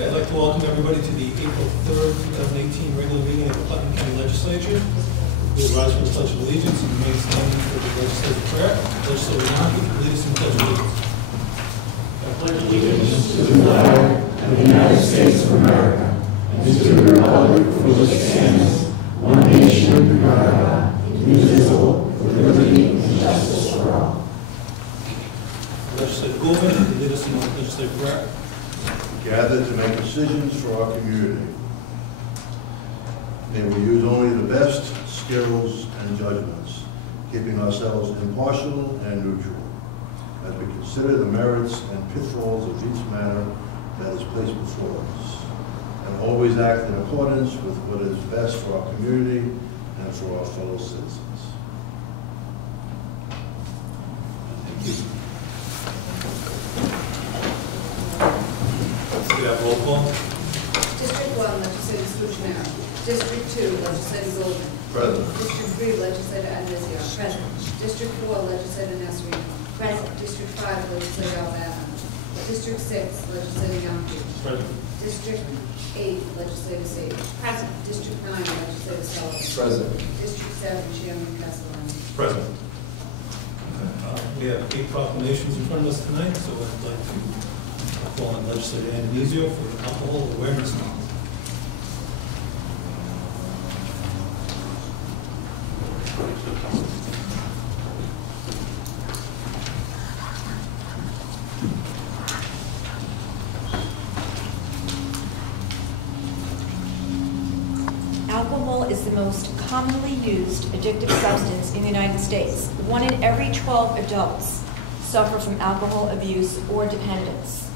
Okay, I'd like to welcome everybody to the April 3rd, 2018 regular meeting of the Putnam County Legislature. We'll rise from the Pledge of Allegiance and remain standing for the legislative prayer. Legislator Yonke, lead us in the Pledge of Allegiance. I pledge allegiance to the flag of the United States of America and to the republic for which it stands, one nation under God, indivisible, with liberty and justice for all. Legislator Goldman, lead us in the legislative prayer. Gathered to make decisions for our community. May we use only the best skills and judgments, keeping ourselves impartial and neutral, as we consider the merits and pitfalls of each matter that is placed before us, and always act in accordance with what is best for our community and for our fellow citizens. Thank you. We have roll call. District 1, Legislator Stuccinero. District 2, Legislator Goldman. Present. District 3, Legislator Andrizio. Present. District 4, Legislator Nasrino. Present. District 5, Legislator Albano. District 6, Legislator Yonke. Present. District 8, Legislator Sage. Present. District 9, Legislator Sullivan. Present. District 7, Chairman Castellano. Present. We have 8 proclamations in front of us tonight, so I'd like to call on Legislator Andrizio for Alcohol Awareness Month. Alcohol is the most commonly used addictive substance in the United States. 1 in every 12 adults suffer from alcohol abuse or dependence.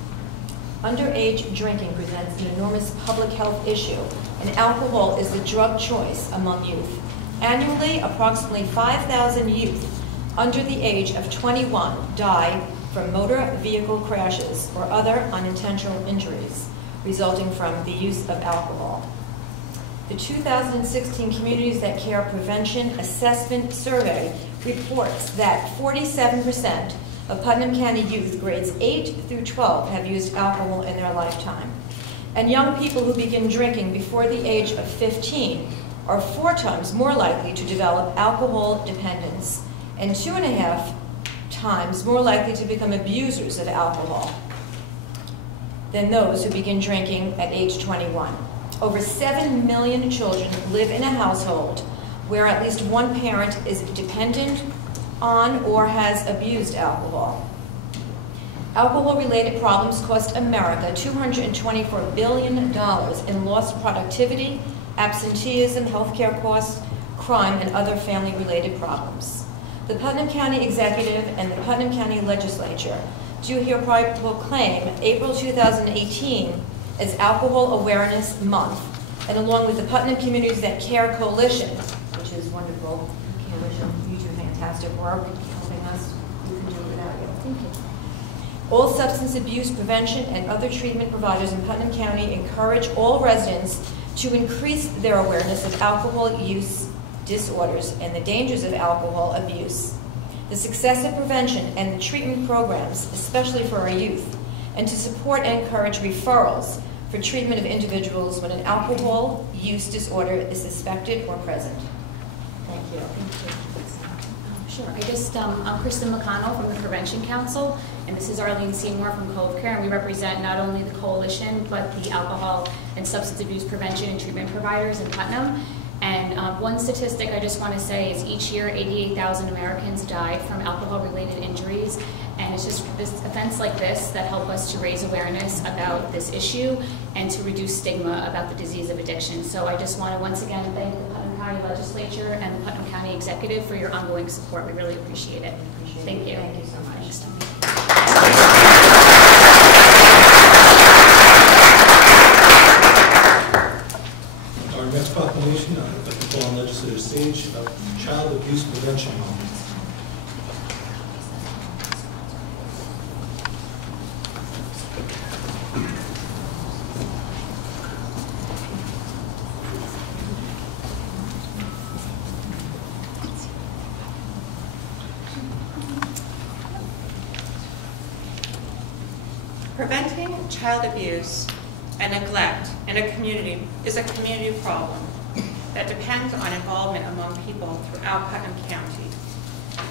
Underage drinking presents an enormous public health issue, and alcohol is the drug choice among youth. Annually, approximately 5,000 youth under the age of 21 die from motor vehicle crashes or other unintentional injuries resulting from the use of alcohol. The 2016 Communities That Care Prevention Assessment Survey reports that 47% of Putnam County youth grades 8 through 12 have used alcohol in their lifetime. And young people who begin drinking before the age of 15 are 4 times more likely to develop alcohol dependence and 2.5 times more likely to become abusers of alcohol than those who begin drinking at age 21. Over 7 million children live in a household where at least one parent is dependent on or has abused alcohol. Alcohol-related problems cost America $224 billion in lost productivity, absenteeism, healthcare costs, crime, and other family-related problems. The Putnam County Executive and the Putnam County Legislature do hereby proclaim April 2018 as Alcohol Awareness Month, and along with the Putnam Communities That Care Coalition, which is wonderful, coalition, you do fantastic work helping us. We can do it without you. Thank you. All substance abuse prevention and other treatment providers in Putnam County encourage all residents to increase their awareness of alcohol use disorders and the dangers of alcohol abuse, the success of prevention and the treatment programs, especially for our youth, and to support and encourage referrals for treatment of individuals when an alcohol use disorder is suspected or present. Thank you. Sure. I'm Kristen McConnell from the Prevention Council, and this is Arlene Seymour from Cove Care, and we represent not only the coalition, but the alcohol and substance abuse prevention and treatment providers in Putnam. And one statistic I just want to say is each year 88,000 Americans die from alcohol-related injuries, and it's just this events like this that help us to raise awareness about this issue and to reduce stigma about the disease of addiction. So I just want to once again thank the Putnam County Legislature and the Putnam County Executive for your ongoing support. We really appreciate it. Thank you. Thank you so much. Thanks. Our next proclamation, I'd like to call on Legislator Sage about Child Abuse Prevention Month. Preventing child abuse and neglect in a community is a community problem that depends on involvement among people throughout Putnam County.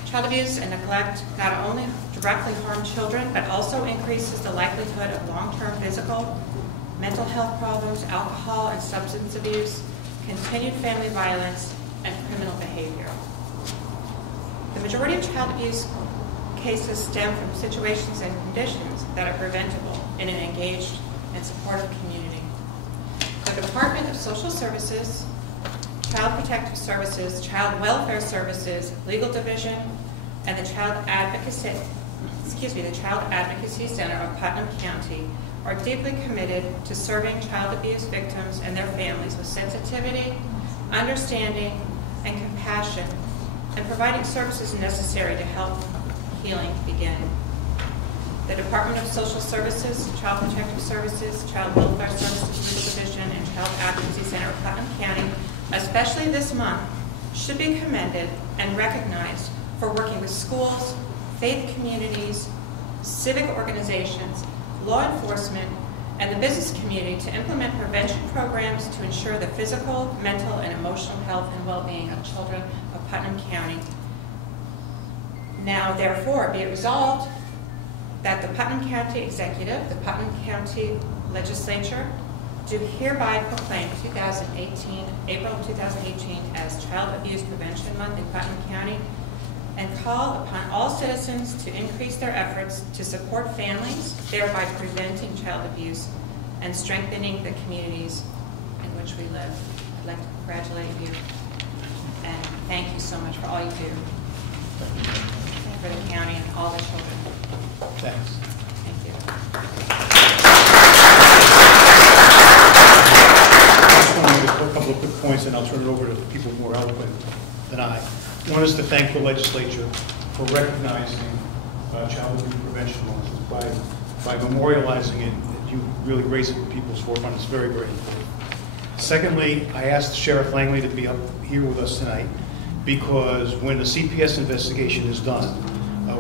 Child abuse and neglect not only directly harm children, but also increases the likelihood of long-term physical, mental health problems, alcohol and substance abuse, continued family violence, and criminal behavior. The majority of child abuse cases stem from situations and conditions that are preventable in an engaged and supportive community. The Department of Social Services, Child Protective Services, Child Welfare Services, Legal Division, and the Child Advocacy Center of Putnam County are deeply committed to serving child abuse victims and their families with sensitivity, understanding, and compassion, and providing services necessary to help healing begin. The Department of Social Services, Child Protective Services, Child Welfare Services, Legal Division, and Child Advocacy Center of Putnam County, especially this month, should be commended and recognized for working with schools, faith communities, civic organizations, law enforcement, and the business community to implement prevention programs to ensure the physical, mental, and emotional health and well-being of children of Putnam County. Now, therefore, be it resolved that the Putnam County Executive, the Putnam County Legislature, do hereby proclaim April 2018 as Child Abuse Prevention Month in Putnam County, and call upon all citizens to increase their efforts to support families, thereby preventing child abuse and strengthening the communities in which we live. I'd like to congratulate you and thank you so much for all you do for the county and all the children. Thanks. Thank you. I just want to make a couple of quick points, and I'll turn it over to people more eloquent than I. One is to thank the legislature for recognizing Child Abuse Prevention Month by memorializing it. You really raise it in people's forefront. It's very, very important. Secondly, I asked Sheriff Langley to be up here with us tonight because when the CPS investigation is done,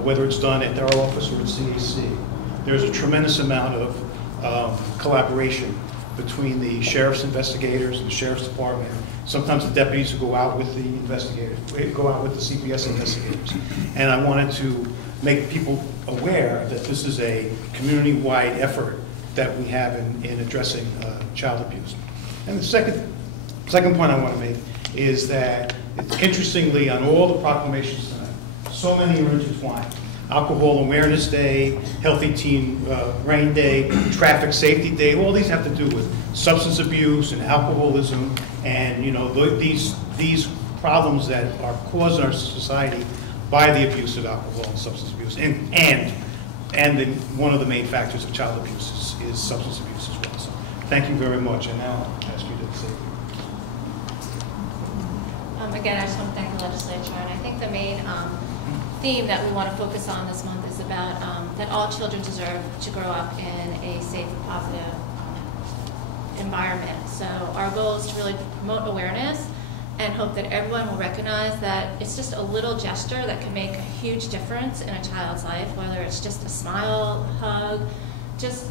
whether it's done at our office or at CAC, there's a tremendous amount of collaboration between the sheriff's investigators and the sheriff's department. Sometimes the deputies will go out with the investigators, go out with the CPS investigators. And I wanted to make people aware that this is a community-wide effort that we have in addressing child abuse. And the second point I want to make is that, interestingly, on all the proclamations tonight, so many are intertwined. Alcohol Awareness Day, Healthy Teen Brain Day, Traffic Safety Day, all these have to do with substance abuse and alcoholism and, you know, these problems that are caused in our society by the abuse of alcohol and substance abuse. And one of the main factors of child abuse is substance abuse as well. So thank you very much. And now I'll ask you to say. Again, I just want to thank the legislature, and I think the main theme that we want to focus on this month is about that all children deserve to grow up in a safe and positive environment. So our goal is to really promote awareness and hope that everyone will recognize that it's just a little gesture that can make a huge difference in a child's life, whether it's just a smile, hug, just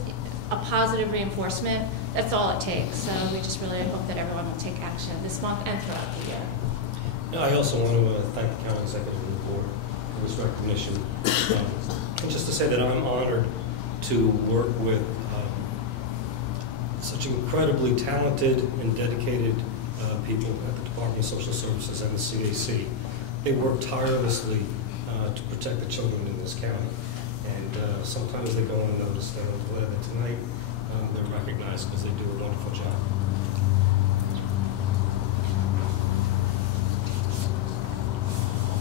a positive reinforcement. That's all it takes. So we just really hope that everyone will take action this month and throughout the year. I also want to thank the county executive and the board for this recognition. And just to say that I'm honored to work with such incredibly talented and dedicated people at the Department of Social Services and the CAC. They work tirelessly to protect the children in this county. And sometimes they go unnoticed, and I'm glad that tonight they're recognized because they do a wonderful job.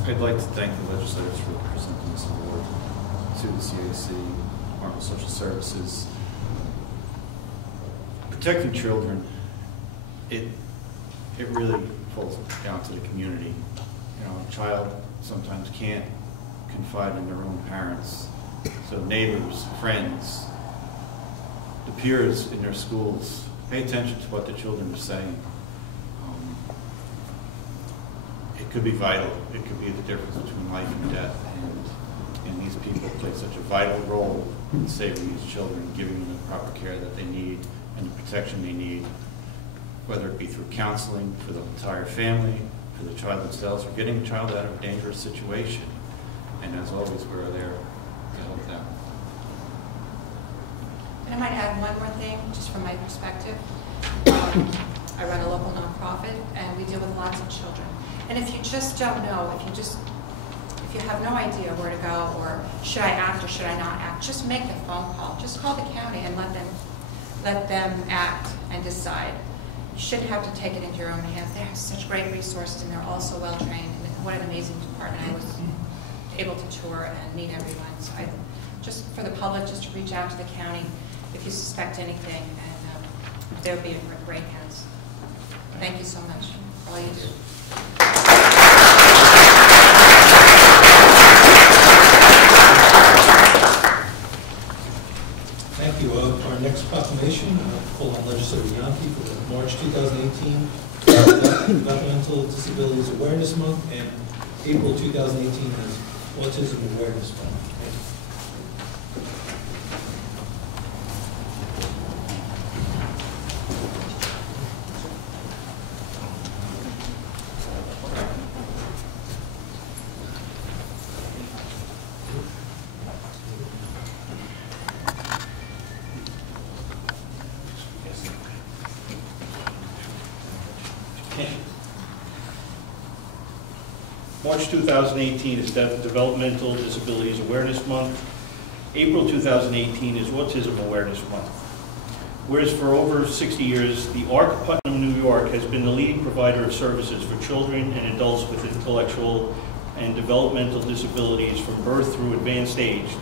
I'd like to thank the legislators for presenting this award to the CAC, Department of Social Services. Protecting children, it really falls down to the community. You know, a child sometimes can't confide in their own parents, so neighbors, friends, the peers in their schools, pay attention to what the children are saying. It could be vital. It could be the difference between life and death, and these people play such a vital role in saving these children, giving them the proper care that they need and the protection they need, whether it be through counseling for the entire family, for the child themselves, or getting a child out of a dangerous situation. And as always, we're there to help them. And I might add one more thing, just from my perspective. I run a local nonprofit, and we deal with lots of children. And if you just don't know, if you have no idea where to go, or should I act or should I not act, just make the phone call. Just call the county and let them act and decide. You shouldn't have to take it into your own hands. They have such great resources, and they're all so well trained. And what an amazing department. I was able to tour and meet everyone. So just for the public, just to reach out to the county if you suspect anything, and they'll be in great hands. Thank you so much for all you do. Thank you. Our next proclamation, call on Legislator Yankee for March 2018 Developmental Disabilities Awareness Month and April 2018 as Autism Awareness Month. March 2018 is Developmental Disabilities Awareness Month. April 2018 is Autism Awareness Month. Whereas for over 60 years, the ARC Putnam, New York has been the leading provider of services for children and adults with intellectual and developmental disabilities from birth through advanced age,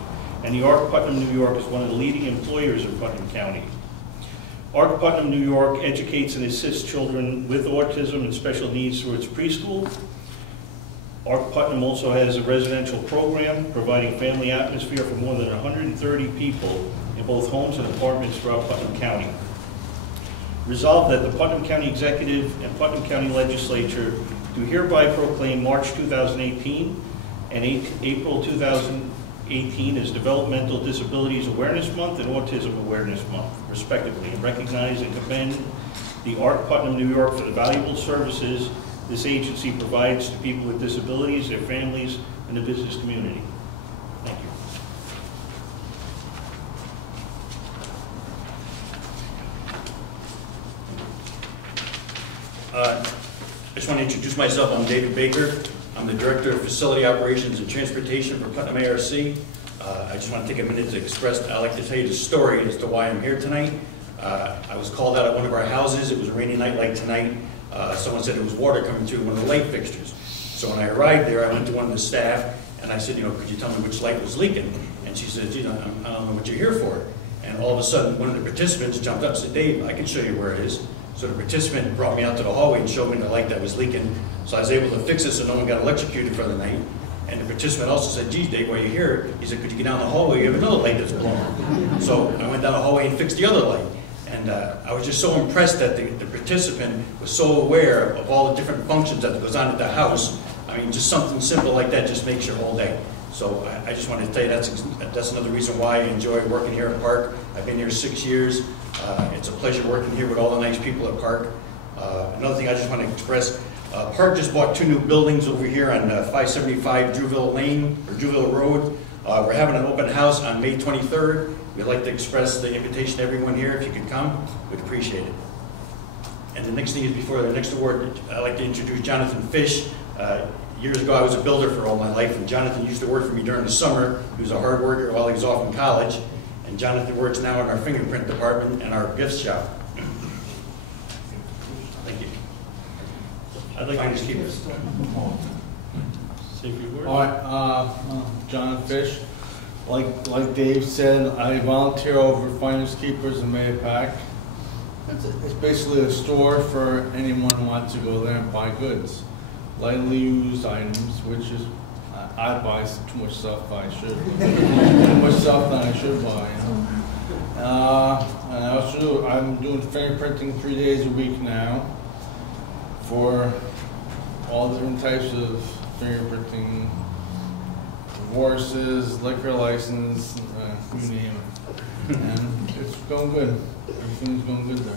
and the ARC Putnam, New York is one of the leading employers in Putnam County. ARC Putnam, New York educates and assists children with autism and special needs through its preschool. ARC Putnam also has a residential program providing family atmosphere for more than 130 people in both homes and apartments throughout Putnam County. Resolved that the Putnam County Executive and Putnam County Legislature do hereby proclaim March 2018 and April 2018 as Developmental Disabilities Awareness Month and Autism Awareness Month, respectively, and recognize and commend the ARC Putnam, New York for the valuable services this agency provides to people with disabilities, their families, and the business community. Thank you. I just want to introduce myself. I'm David Baker. I'm the Director of Facility Operations and Transportation for Putnam ARC. I just want to take a minute to express, I'd like to tell you the story as to why I'm here tonight. I was called out at one of our houses. It was a rainy night like tonight. Someone said there was water coming through one of the light fixtures. So when I arrived there, I went to one of the staff and I said, could you tell me which light was leaking? And she said, I don't know what you're here for. And all of a sudden, one of the participants jumped up and said, Dave, I can show you where it is. So the participant brought me out to the hallway and showed me the light that was leaking. So I was able to fix it so no one got electrocuted for the night. And the participant also said, geez, Dave, while you're here, he said, could you get down the hallway? You have another light that's blowing. So I went down the hallway and fixed the other light. And I was just so impressed that the participant was so aware of all the different functions that goes on at the house. I mean, just something simple like that just makes your whole day. So I just wanted to tell you that's another reason why I enjoy working here at Park. I've been here 6 years. It's a pleasure working here with all the nice people at Park. Another thing I just want to express, Park just bought 2 new buildings over here on 575 Drewville Lane, or Drewville Road. We're having an open house on May 23rd. We'd like to express the invitation to everyone here. If you could come, we'd appreciate it. And the next thing is, before the next award, I'd like to introduce Jonathan Fish. Years ago, I was a builder for all my life, and Jonathan used to work for me during the summer. He was a hard worker while he was off in college. And Jonathan works now in our fingerprint department and our gift shop. Thank you. I'd like to just keep this. Say a few words. All right, John Fish. Like Dave said, I volunteer over Finance Keepers in Mayapack. It's basically a store for anyone who wants to go there and buy goods. Lightly used items, which is, I buy too much stuff I should. Too much stuff that I should buy. And I also I'm doing fingerprinting 3 days a week now for all different types of fingerprinting divorces, liquor license, you name it. And it's going good. Everything's going good there.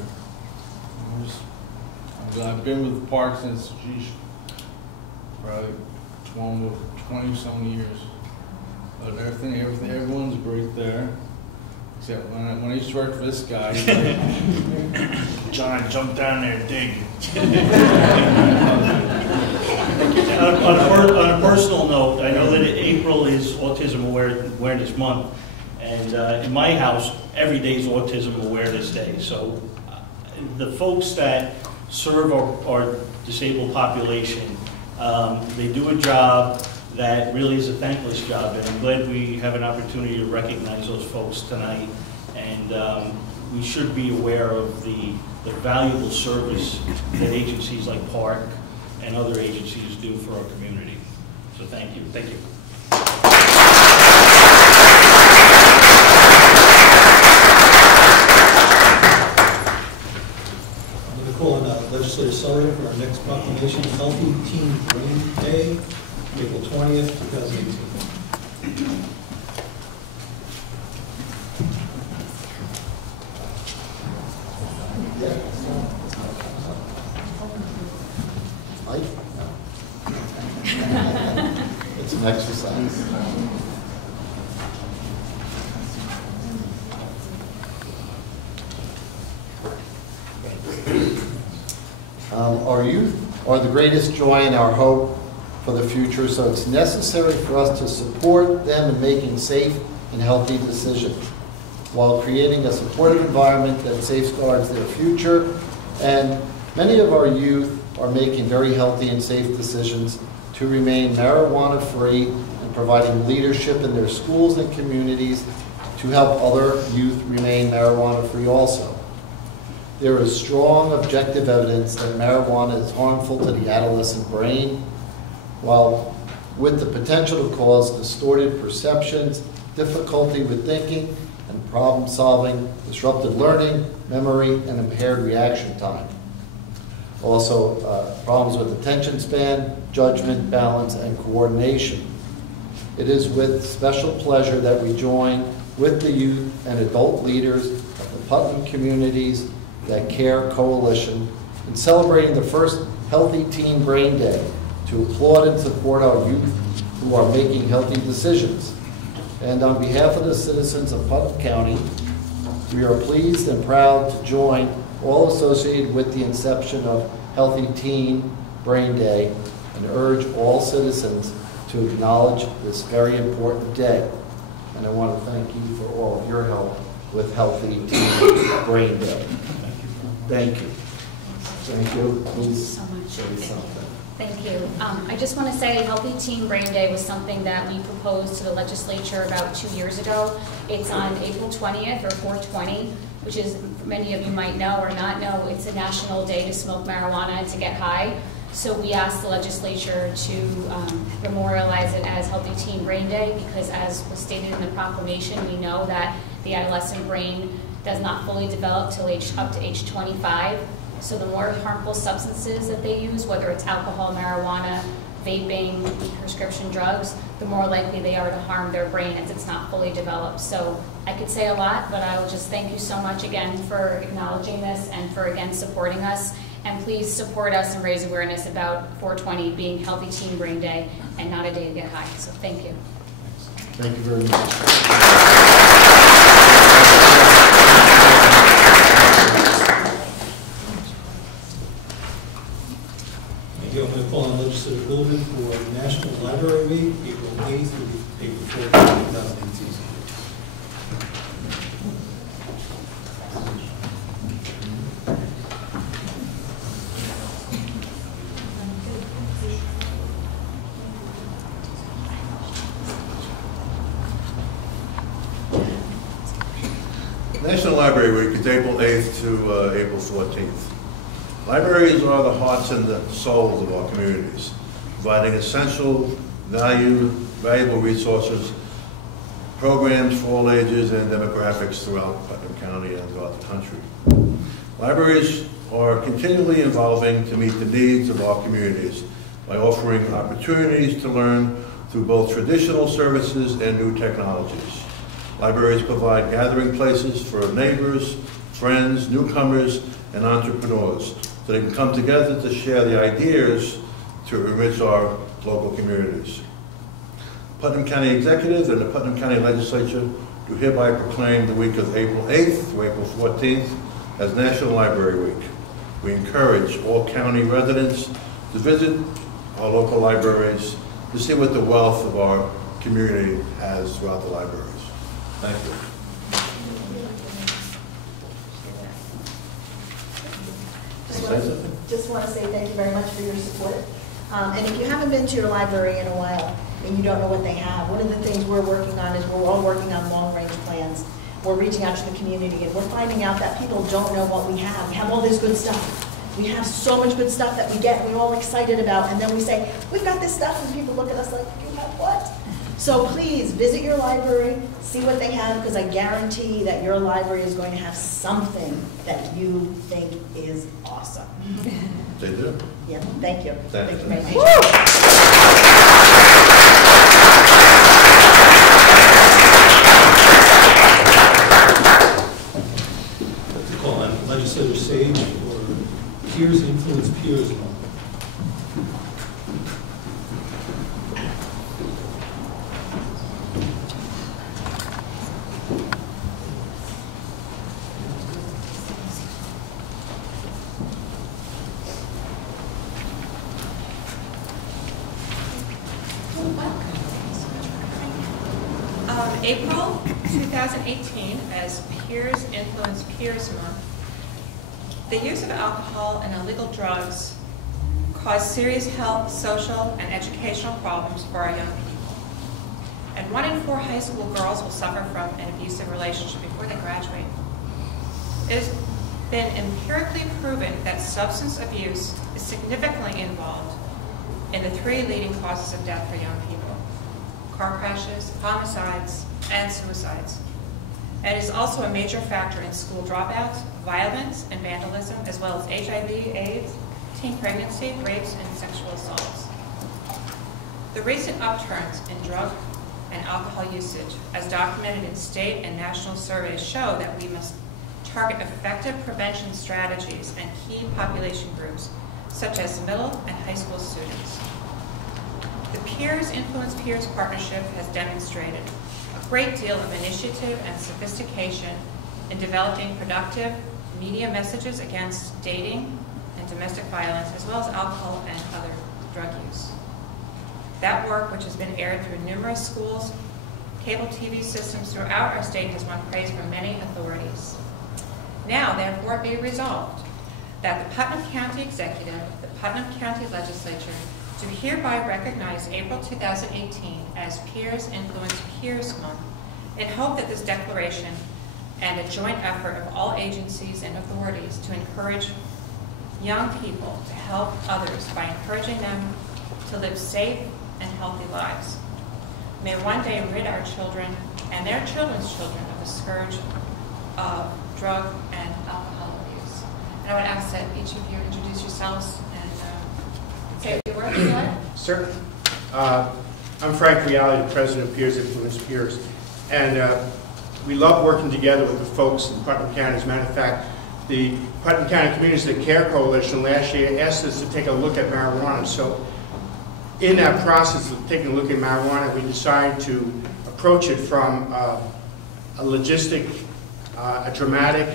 I've been with the park since, geez, probably 20-some years. But everyone's great there. Except when I used to work for this guy, he's like, John, jump down there and dig. On a personal note, I know that April is Autism Awareness Month, and in my house, every day is Autism Awareness Day. So the folks that serve our disabled population, they do a job that really is a thankless job, and I'm glad we have an opportunity to recognize those folks tonight. And we should be aware of the valuable service that agencies like Park and other agencies do for our community. So thank you. Thank you. I'm going to call on Legislator Sullivan for our next proclamation, Healthy Teen Brain Day, April 20th, 2018. It's an exercise. Our youth are the greatest joy and our hope for the future, so it's necessary for us to support them in making safe and healthy decisions while creating a supportive environment that safeguards their future. And many of our youth are making very healthy and safe decisions to remain marijuana-free and providing leadership in their schools and communities to help other youth remain marijuana-free also. There is strong objective evidence that marijuana is harmful to the adolescent brain, while with the potential to cause distorted perceptions, difficulty with thinking and problem solving, disrupted learning, memory, and impaired reaction time. Also, problems with attention span, judgment, balance, and coordination. It is with special pleasure that we join with the youth and adult leaders of the Putnam Communities That Care Coalition in celebrating the first Healthy Teen Brain Day to applaud and support our youth who are making healthy decisions. And on behalf of the citizens of Putnam County, we are pleased and proud to join all associated with the inception of Healthy Teen Brain Day and urge all citizens to acknowledge this very important day. And I want to thank you for all of your help with Healthy Teen Brain Day. Thank you. Thank you. Please so much. say something. Thank you. I just want to say Healthy Teen Brain Day was something that we proposed to the legislature about 2 years ago. It's on April 20th or 4/20, which is, many of you might know or not know, it's a national day to smoke marijuana and to get high. So we asked the legislature to memorialize it as Healthy Teen Brain Day because, as was stated in the proclamation, we know that the adolescent brain does not fully develop till up to age 25. So the more harmful substances that they use, whether it's alcohol, marijuana, vaping, prescription drugs, the more likely they are to harm their brain as it's not fully developed. So I could say a lot, but I will just thank you so much again for acknowledging this and for again supporting us. And please support us and raise awareness about 4/20 being Healthy Teen Brain Day and not a day to get high. So thank you. Thank you very much. Thank you. I'm going to call on Legislator Goldman for National Library Week, April 8th through April 4th, 2018. National Library Week is April 8th to April 14th. Libraries are the hearts and the souls of our communities, providing essential, valuable resources, programs for all ages and demographics throughout Putnam County and throughout the country. Libraries are continually evolving to meet the needs of our communities by offering opportunities to learn through both traditional services and new technologies. Libraries provide gathering places for neighbors, friends, newcomers, and entrepreneurs, so they can come together to share the ideas to enrich our local communities. Putnam County Executive and the Putnam County Legislature do hereby proclaim the week of April 8th through April 14th as National Library Week. We encourage all county residents to visit our local libraries to see what the wealth of our community has throughout the libraries. Thank you. Just want to say thank you very much for your support. And if you haven't been to your library in a while and you don't know what they have, one of the things we're working on is we're all working on long-range plans. We're reaching out to the community and we're finding out that people don't know what we have. We have all this good stuff. We have so much good stuff that we get, we're all excited about, and then we say, we've got this stuff, and people look at us like, you have what? So please, visit your library, see what they have, because I guarantee that your library is going to have something that you think is awesome. They do. Yeah, thank you. Thank you very much. What to call on legislative sage for Peers Influence Peers Month. April 2018 as Peers Influence Peers Month. The use of alcohol and illegal drugs cause serious health, social, and educational problems for our young people. And 1 in 4 high school girls will suffer from an abusive relationship before they graduate. It has been empirically proven that substance abuse is significantly involved in the 3 leading causes of death for young people: car crashes, homicides, and suicides. And it is also a major factor in school dropouts, violence and vandalism, as well as HIV, AIDS, teen pregnancy, rapes, and sexual assaults. The recent upturns in drug and alcohol usage, as documented in state and national surveys, show that we must target effective prevention strategies and key population groups, such as middle and high school students. The Peers Influence Peers Partnership has demonstrated a great deal of initiative and sophistication in developing productive media messages against dating and domestic violence, as well as alcohol and other drug use. That work, which has been aired through numerous schools, cable TV systems throughout our state, has won praise from many authorities. Now, therefore, be resolved that the Putnam County Executive, the Putnam County Legislature, do hereby recognize April 2018 as Peers Influence Peers Month, and hope that this declaration and a joint effort of all agencies and authorities to encourage young people to help others by encouraging them to live safe and healthy lives. May one day rid our children and their children's children of the scourge of drug and alcohol abuse. And I would ask that each of you introduce yourselves and say a few words. Certainly. I'm Frank Reale, the president of Peers Influence Peers, and we love working together with the folks in Putnam County. As a matter of fact, the Putnam County Communities That Care Coalition last year asked us to take a look at marijuana. So in that process of taking a look at marijuana, we decided to approach it from a logistic, a dramatic,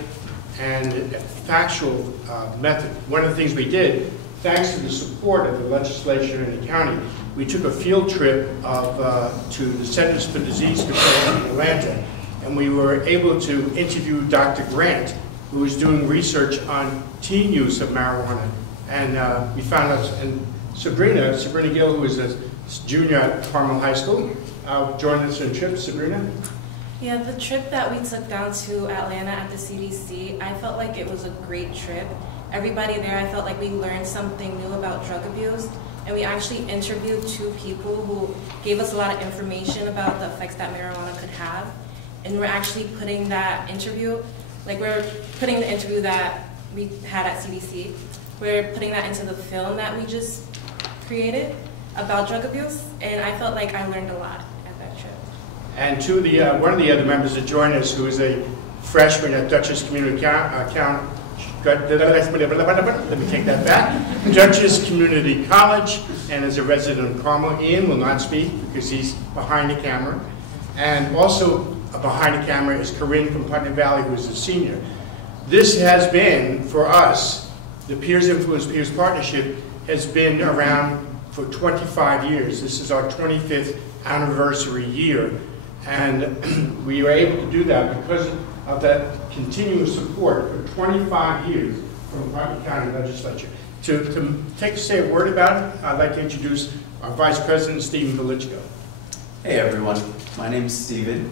and a factual method. One of the things we did, thanks to the support of the legislature and the county, we took a field trip to the Centers for Disease Control in Atlanta, and we were able to interview Dr. Grant, who was doing research on teen use of marijuana. And we found out, and Sabrina Gill, who is a junior at Carmel High School, joined us on a trip. Sabrina? Yeah, the trip that we took down to Atlanta at the CDC, I felt like it was a great trip. Everybody there, I felt like we learned something new about drug abuse, and we actually interviewed 2 people who gave us a lot of information about the effects that marijuana could have. And we're actually putting that interview, we're putting the interview that we had at CDC, we're putting that into the film that we just created. about drug abuse, and I felt like I learned a lot at that trip. And one of the other members that joined us, who is a freshman at Dutchess Community let me take that back. Dutchess Community College, and is a resident of Carmel. Ian will not speak because he's behind the camera. And also behind the camera is Corinne from Putnam Valley, who is a senior. This has been, for us, the Peers Influence Peers Partnership has been around for 25 years. This is our 25th anniversary year. And we were able to do that because of that continuous support for 25 years from the Putnam County Legislature. To say a word about it, I'd like to introduce our Vice President, Stephen Velichko. Hey everyone, my name is Stephen.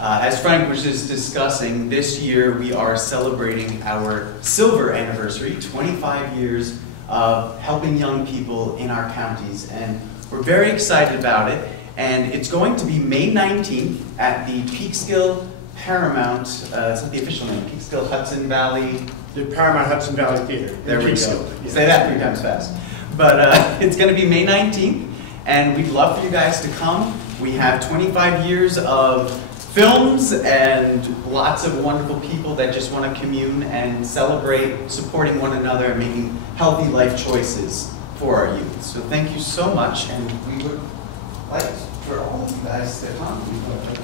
As Frank was just discussing, this year we are celebrating our silver anniversary, 25 years of helping young people in our counties, and we're very excited about it. And it's going to be May 19th at the Peekskill Paramount, it's not the official name, Peekskill Hudson Valley. The Paramount Hudson Valley Theater. There we go. Yeah. Say that 3 times fast. But it's going to be May 19th, and we'd love for you guys to come. We have 25 years of films and lots of wonderful people that just want to commune and celebrate supporting one another and making healthy life choices for our youth. So thank you so much, and we would like for all of you guys to come.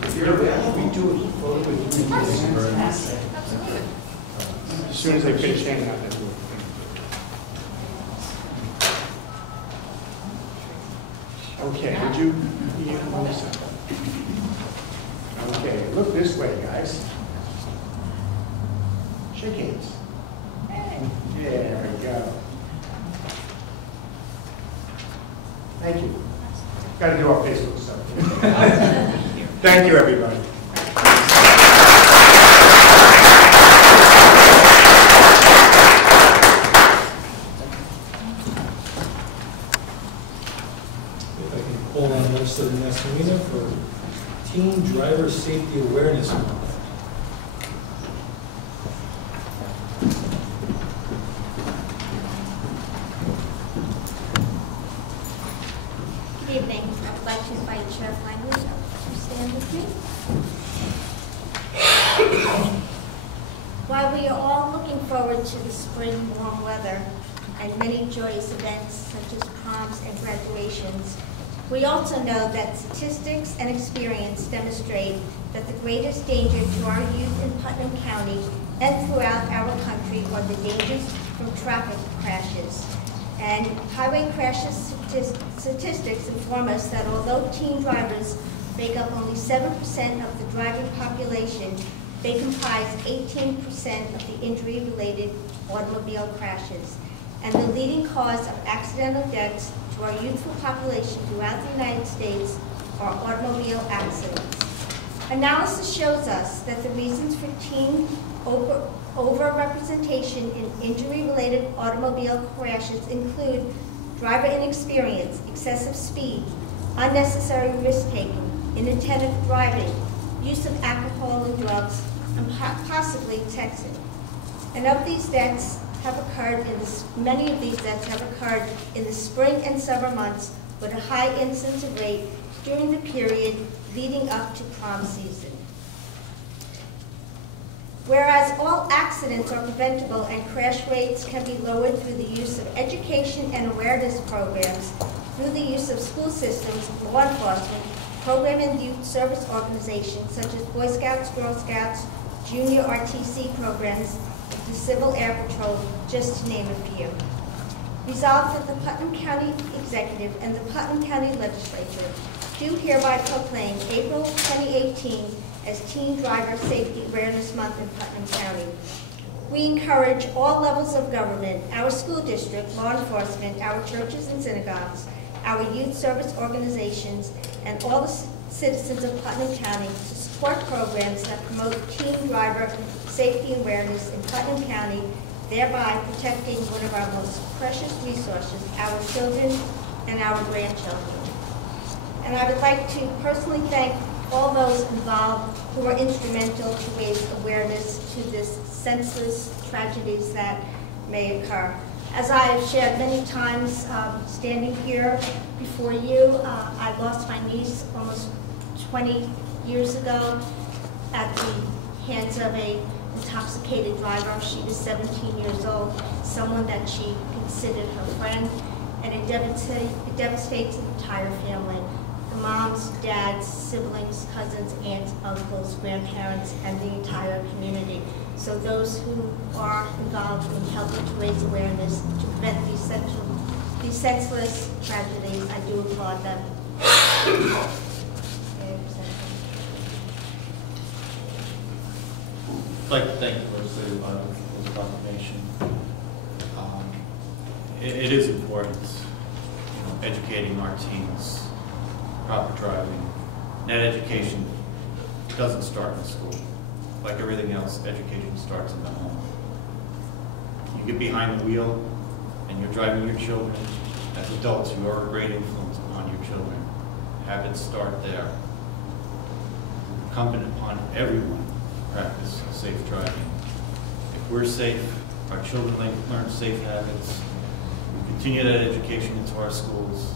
If you're available, we do it. Absolutely. As soon as they finish hanging out, that's okay, would you okay, look this way, guys. Shake hands. There we go. Thank you. Got to do our Facebook stuff. Thank you, everybody. If I can call on Legislator Nascarino for Teen Driver Safety Awareness Month. Good evening. I would like to invite Chair Flanagan to stand with me. While we are all looking forward to the spring warm weather and many joyous events such as proms and graduations, we also know that statistics and experience demonstrate that the greatest danger to our youth in Putnam County and throughout our country are the dangers from traffic crashes. And highway crashes statistics inform us that although teen drivers make up only 7% of the driving population, they comprise 18% of the injury-related automobile crashes. And the leading cause of accidental deaths to our youthful population throughout the United States are automobile accidents. Analysis shows us that the reasons for teen overrepresentation in injury-related automobile crashes include driver inexperience, excessive speed, unnecessary risk-taking, inattentive driving, use of alcohol and drugs, and possibly texting. And of these deaths have occurred many of these deaths have occurred in the spring and summer months with a high incidence rate during the period leading up to prom season. Whereas all accidents are preventable and crash rates can be lowered through the use of education and awareness programs, through the use of school systems, law enforcement, program and youth service organizations such as Boy Scouts, Girl Scouts, Junior RTC programs, the Civil Air Patrol, just to name a few. Resolved that the Putnam County Executive and the Putnam County Legislature do hereby proclaim April 2018 as Teen Driver Safety Awareness Month in Putnam County. We encourage all levels of government, our school district, law enforcement, our churches and synagogues, our youth service organizations, and all the citizens of Putnam County to support programs that promote teen driver safety awareness in Putnam County, thereby protecting one of our most precious resources, our children and our grandchildren. And I would like to personally thank all those involved who were instrumental to raise awareness to this senseless tragedies that may occur. As I have shared many times standing here, before you. I lost my niece almost 20 years ago at the hands of a intoxicated driver. She was 17 years old, someone that she considered her friend, and it devastates the entire family. The moms, dads, siblings, cousins, aunts, uncles, grandparents, and the entire community. So those who are involved in helping to raise awareness to prevent these senseless tragedies, I do applaud them. I'd like to thank the legislative body for this proclamation. It is important, educating our teens, proper driving. Net education doesn't start in school. Like everything else, education starts in the home. You get behind the wheel and you're driving your children. As adults, you are a great influence upon your children. Habits start there. Incumbent upon everyone to practice safe driving. If we're safe, our children learn safe habits. We continue that education into our schools,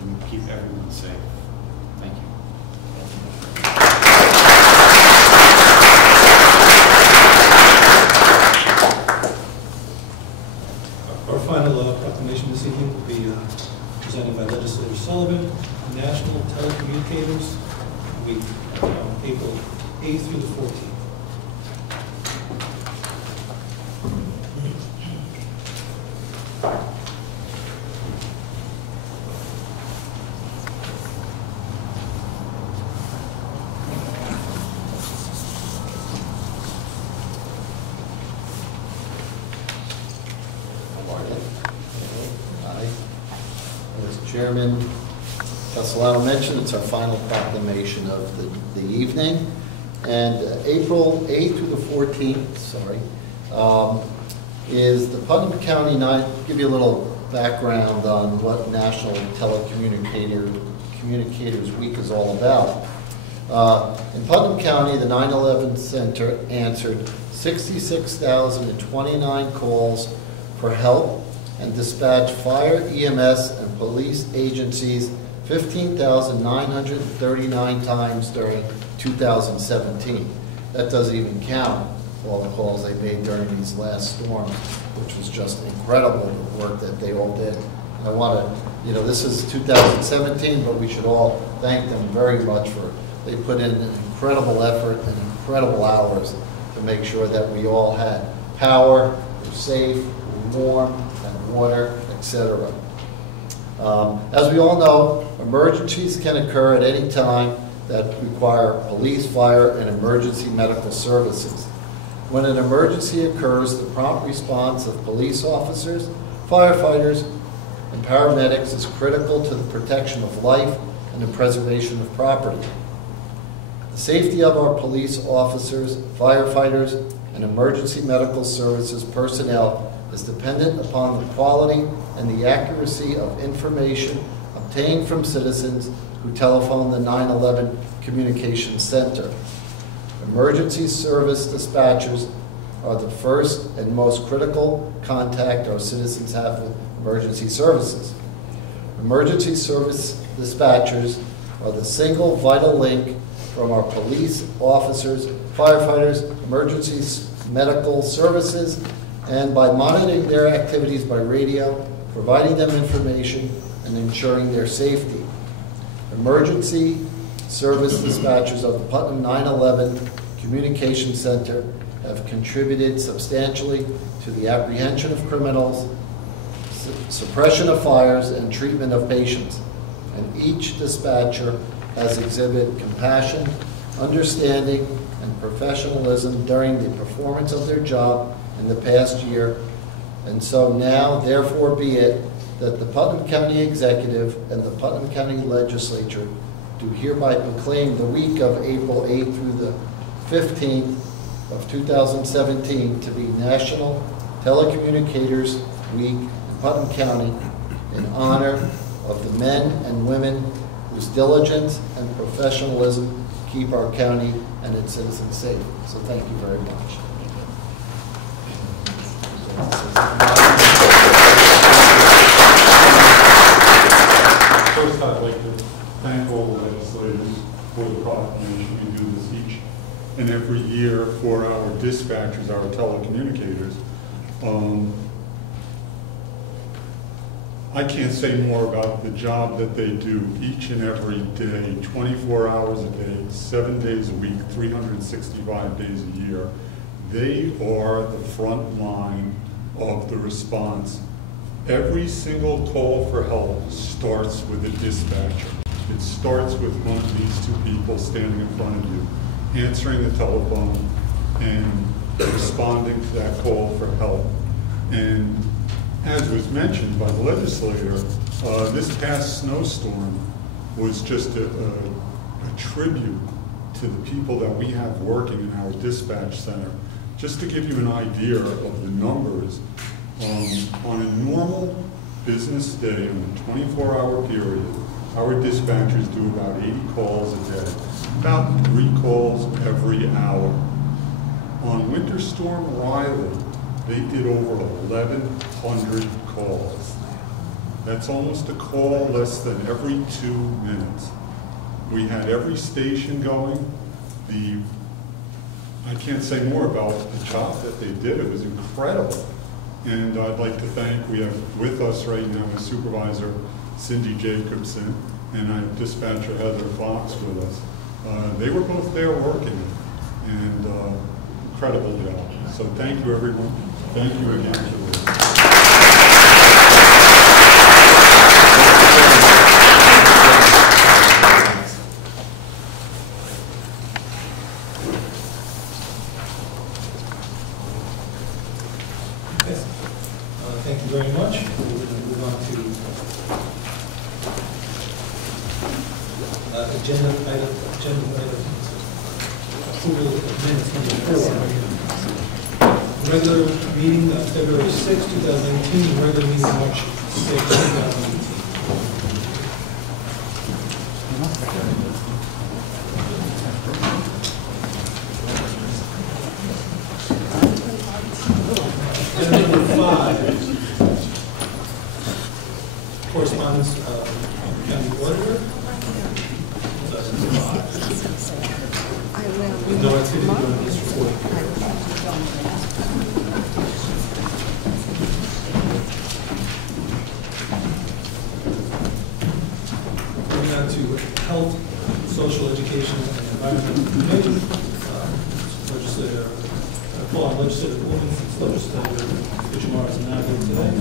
and we keep everyone safe. Thank you. Our final proclamation this evening will be presented by Legislator Sullivan, National Telecommunicators Week, April 8th through the 14th. As Chairman Castellano mentioned, it's our final proclamation of the evening. And April 8th through the 14th, is the Putnam County Night. Give you a little background on what National Telecommunicators Week is all about. In Putnam County, the 9/11 Center answered 66,029 calls for help and dispatched fire, EMS, and police agencies 15,939 times during 2017. That doesn't even count all the calls they made during these last storms, which was just incredible, the work that they all did. And I want to, this is 2017, but we should all thank them very much they put in an incredible effort and incredible hours to make sure that we all had power, were safe, were warm, and water, etc. As we all know, emergencies can occur at any time that require police, fire, and emergency medical services. When an emergency occurs, the prompt response of police officers, firefighters, and paramedics is critical to the protection of life and the preservation of property. The safety of our police officers, firefighters, and emergency medical services personnel is dependent upon the quality and the accuracy of information obtained from citizens who telephone the 9/11 Communications Center. Emergency service dispatchers are the first and most critical contact our citizens have with emergency services. Emergency service dispatchers are the single vital link from our police officers, firefighters, emergency medical services, and by monitoring their activities by radio, providing them information, and ensuring their safety. Emergency service dispatchers of the Putnam 9/11 Communication Center have contributed substantially to the apprehension of criminals, suppression of fires, and treatment of patients. And each dispatcher has exhibited compassion, understanding, and professionalism during the performance of their job in the past year. And so now, therefore be it, that the Putnam County Executive and the Putnam County Legislature do hereby proclaim the week of April 8th through the 15th of 2017 to be National Telecommunicators Week in Putnam County in honor of the men and women whose diligence and professionalism keep our county and its citizens safe. So thank you very much. legislators for the proclamation. We do this each and every year for our dispatchers, our telecommunicators. I can't say more about the job that they do each and every day, 24 hours a day, 7 days a week, 365 days a year. They are the front line of the response. Every single call for help starts with a dispatcher. It starts with one of these two people standing in front of you, answering the telephone and responding to that call for help. And as was mentioned by the legislator, this past snowstorm was just a tribute to the people that we have working in our dispatch center. Just to give you an idea of the numbers, on a normal business day, in a 24-hour period, our dispatchers do about 80 calls a day, about 3 calls every hour. On Winter Storm Riley, they did over 1,100 calls. That's almost a call less than every 2 minutes. We had every station going. I can't say more about the job that they did. It was incredible. And I'd like to thank, we have with us right now a Supervisor Cindy Jacobson and I have Dispatcher Heather Fox with us. They were both there working, and incredible job. So thank you, everyone. Thank you again for this. Thank you very much. We're going to move on to agenda item approval of minutes number 4. Regular meeting February 6, 2018, regular meeting March 6, 2018. Item number 5. Correspondence from County Auditor. With no activity during this report. Moving on to Health, Social Education, and Environmental Committee. Legislator, call on Legislator Woman, since Legislator Fitzgerald is not here today.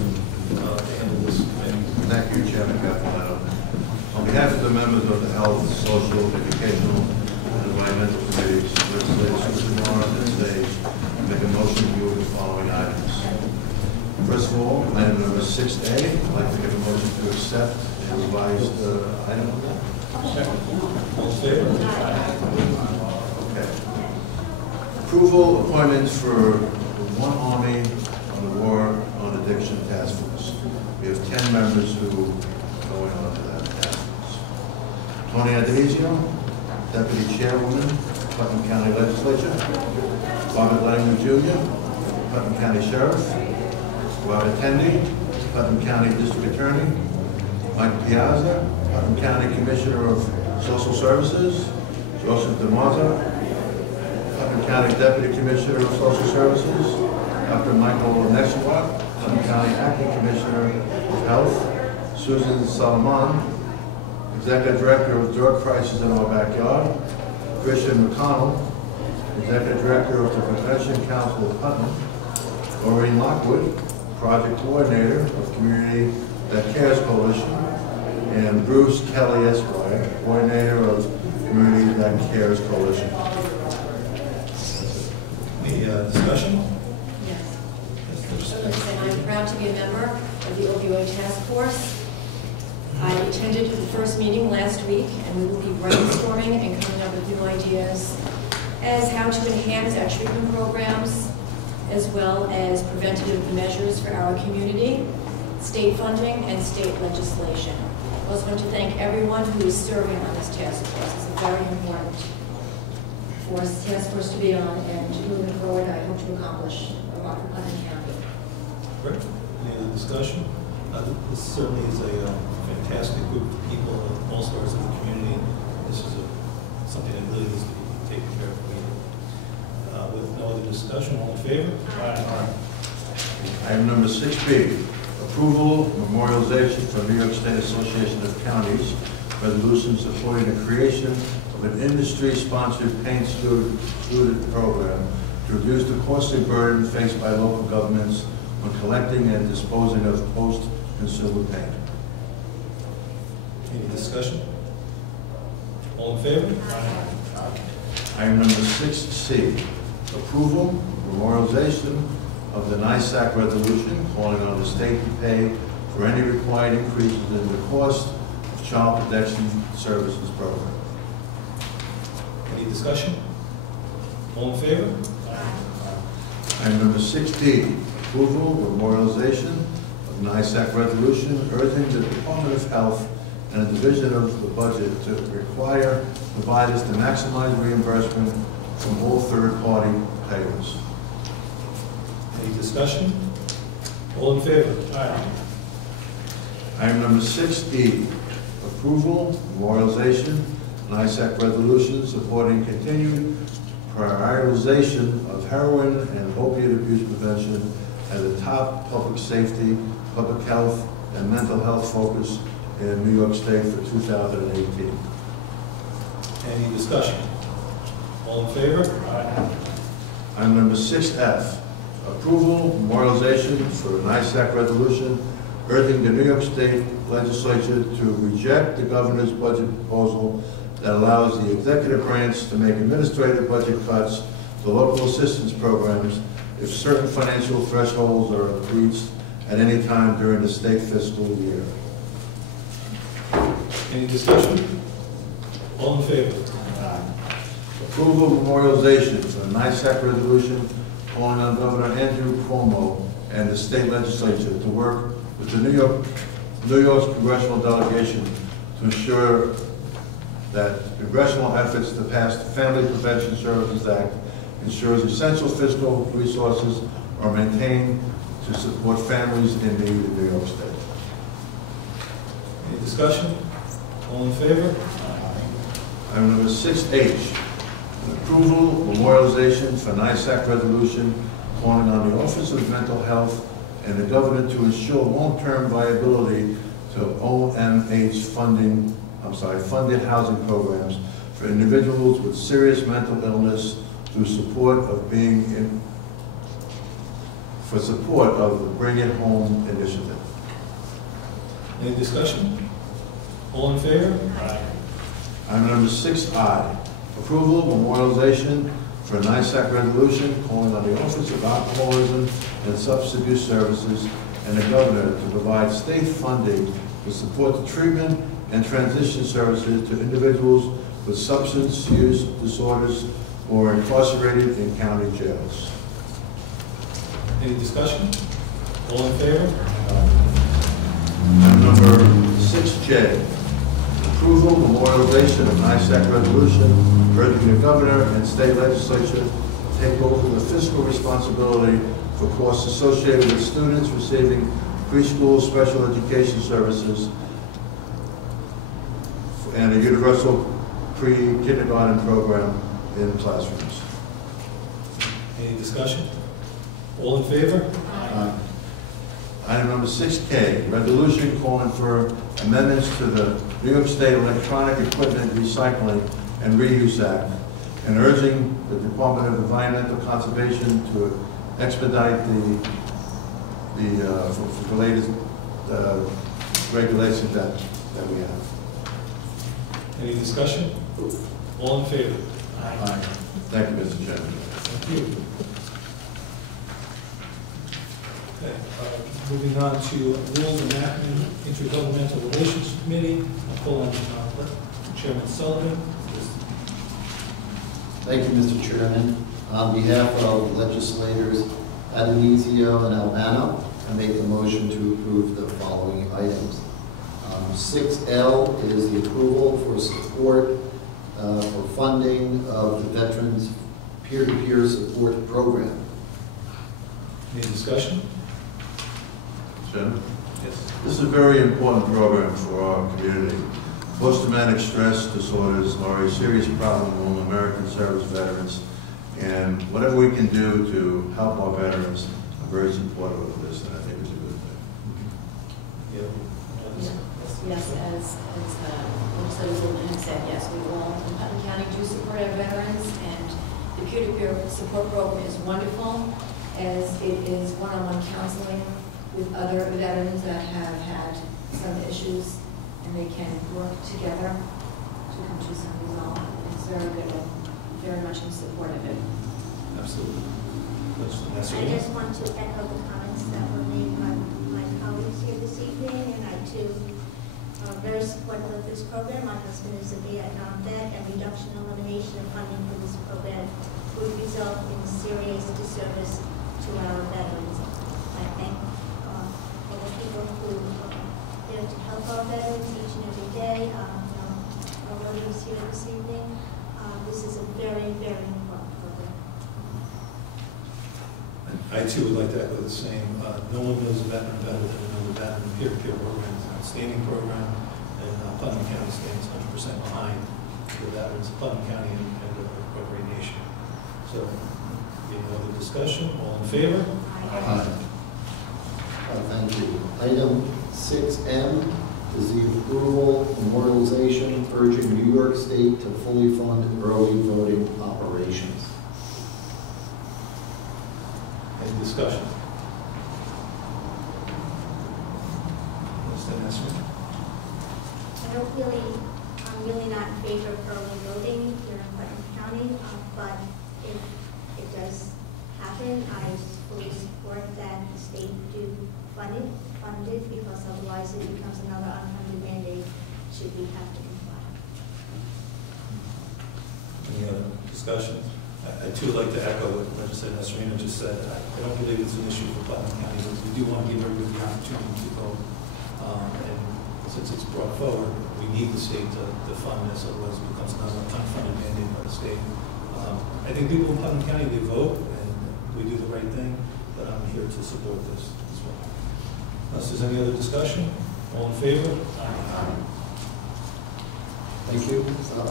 To handle this committee. Thank you, Chairman Gaffalino. On behalf of the members of the Health, Social, Educational, and Environmental Committees, Legislator Fitzgerald on this stage, make a motion to move the following items. First of all, item number 6A, I'd like to make a motion to accept the revised item. Second. All in favor? Okay. Approval appointments for the One Army on the War on Addiction Task Force. We have 10 members who are going on to that task force. Tony Adesio, Deputy Chairwoman, Putnam County Legislature. Robert Langley Jr., Putnam County Sheriff. Robert Tendy, Putnam County District Attorney. Mike Piazza, Putnam County Commissioner of Social Services. Joseph DeMarza, Putnam County Deputy Commissioner of Social Services. Dr. Michael Nexuat, Putnam County Acting Commissioner of Health. Susan Solomon, Executive Director of Drug Crisis in Our Backyard. Christian McConnell, Executive Director of the Prevention Council of Putnam. Maureen Lockwood, Project Coordinator of Community That Cares Coalition. And Bruce Kelly Esquire, Coordinator of Community That Cares Coalition. Any discussion? Yes. I'm proud to be a member of the opioid task force. I attended the first meeting last week, and we will be brainstorming and coming up with new ideas as how to enhance our treatment programs, as well as preventative measures for our community, state funding, and state legislation. I also want to thank everyone who is serving on this task force. It's a very important task force to be on, and moving forward, I hope to accomplish a lot for Putnam County. Great. Any other discussion? This certainly is a fantastic group of people, all stars of the community. this is something that really needs to be taken care of. With no other discussion, all in favor? Aye. Item number 6B, approval, memorialization for New York State Association of Counties, resolution supporting the creation of an industry-sponsored paint student program to reduce the costly burden faced by local governments when collecting and disposing of post-consumer paint. Any discussion? All in favor? Item number 6C, approval, memorialization of the NISAC resolution calling on the state to pay for any required increases in the cost of Child Protection Services program. Any discussion? All in favor? Item number 6D, approval, memorialization of NISAC resolution urging the Department of Health and a division of the budget to require providers to maximize reimbursement from all third-party payers. Any discussion? All in favor? Aye. Item number 6E, approval, memorialization, NISAC resolution supporting continued prioritization of heroin and opiate abuse prevention as a top public safety, public health, and mental health focus in New York State for 2018. Any discussion? All in favor? Aye. Item number 6F, approval, memorialization for NISAC resolution urging the New York State Legislature to reject the governor's budget proposal that allows the executive branch to make administrative budget cuts to local assistance programs if certain financial thresholds are reached at any time during the state fiscal year. Any discussion? All in favor? Approval of memorialization for the NISAC resolution calling on Governor Andrew Cuomo and the state legislature to work with the New York's congressional delegation to ensure that congressional efforts to pass the Family Prevention Services Act ensures essential fiscal resources are maintained to support families in need in New York State. Any discussion? All in favor? Item number 6H, approval, memorialization for NISAC resolution calling on the Office of Mental Health and the governor to ensure long-term viability to OMH funded housing programs for individuals with serious mental illness through support of the Bring It Home initiative. Any discussion? All in favor? Aye. Item number 6I, approval, memorialization for NISAC resolution calling on the Office of Alcoholism and Substance Abuse Services and the governor to provide state funding to support the treatment and transition services to individuals with substance use disorders who are incarcerated in county jails. Any discussion? All in favor? Item number 6J, approval, memorialization of NISAC resolution urging the governor and state legislature to take over the fiscal responsibility for costs associated with students receiving preschool special education services and a universal pre-kindergarten program in classrooms. Any discussion? All in favor? Item number 6K, resolution calling for amendments to the New York State Electronic Equipment Recycling and Reuse Act and urging the Department of Environmental Conservation to expedite the latest regulations that we have. Any discussion? All in favor? Aye. Thank you, Mr. Chairman. Thank you. Okay, moving on to Rules Enactment Intergovernmental Relations Committee. I'll call on Chairman Sullivan. Thank you, Mr. Chairman. On behalf of legislators Adenizio and Albano, I make the motion to approve the following items. 6L is the approval for support for funding of the Veterans Peer-to-Peer Support Program. Any discussion? Chairman? Yes. This is a very important program for our community. Post-traumatic stress disorders are a serious problem among American service veterans, and whatever we can do to help our veterans, I'm very supportive of this, and I think it's a good thing. Yes, as Legislator Goldman has said, yes, we all in Putnam County do support our veterans, and the peer-to-peer support program is wonderful, as it is one-on-one counseling with other veterans that have had some issues, and they can work together to come to some resolve. It's very good, and very much in support of it. Absolutely. I just want to echo the comments that were made by my colleagues here this evening, and I too are very supportive of this program. My husband is a Vietnam vet, and reduction and elimination of funding for this program would result in serious disservice to our veterans. I thank all the people who are there to help our veterans each and every day. Our relatives here this evening. This is a very, very important program. I too would like to echo the same. No one knows a veteran better than another veteran. Peer-to-peer program is an outstanding program, and Putnam County stands 100% behind the veterans of Putnam County and our great nation. So, any other discussion? All in favor? Aye. Thank you. Item 6M is the approval memorialization urging New York State to fully fund early voting operations. Any discussion? Mr. Nestor? I'm really not in favor of early voting here in Putnam County, but if it does happen, I fully support that the state do fund it, because otherwise it becomes another unfunded mandate should we have to comply. Any other discussion? I too would like to echo what Legislator Nasrina just said. I don't believe it's an issue for Putnam County. We do want to give everybody the opportunity to vote. And since it's brought forward, we need the state to fund this, otherwise it becomes another unfunded mandate by the state. I think people in Putnam County, they vote, and we do the right thing, but I'm here to support this as well. Unless there's any other discussion, all in favor? Aye. Thank you.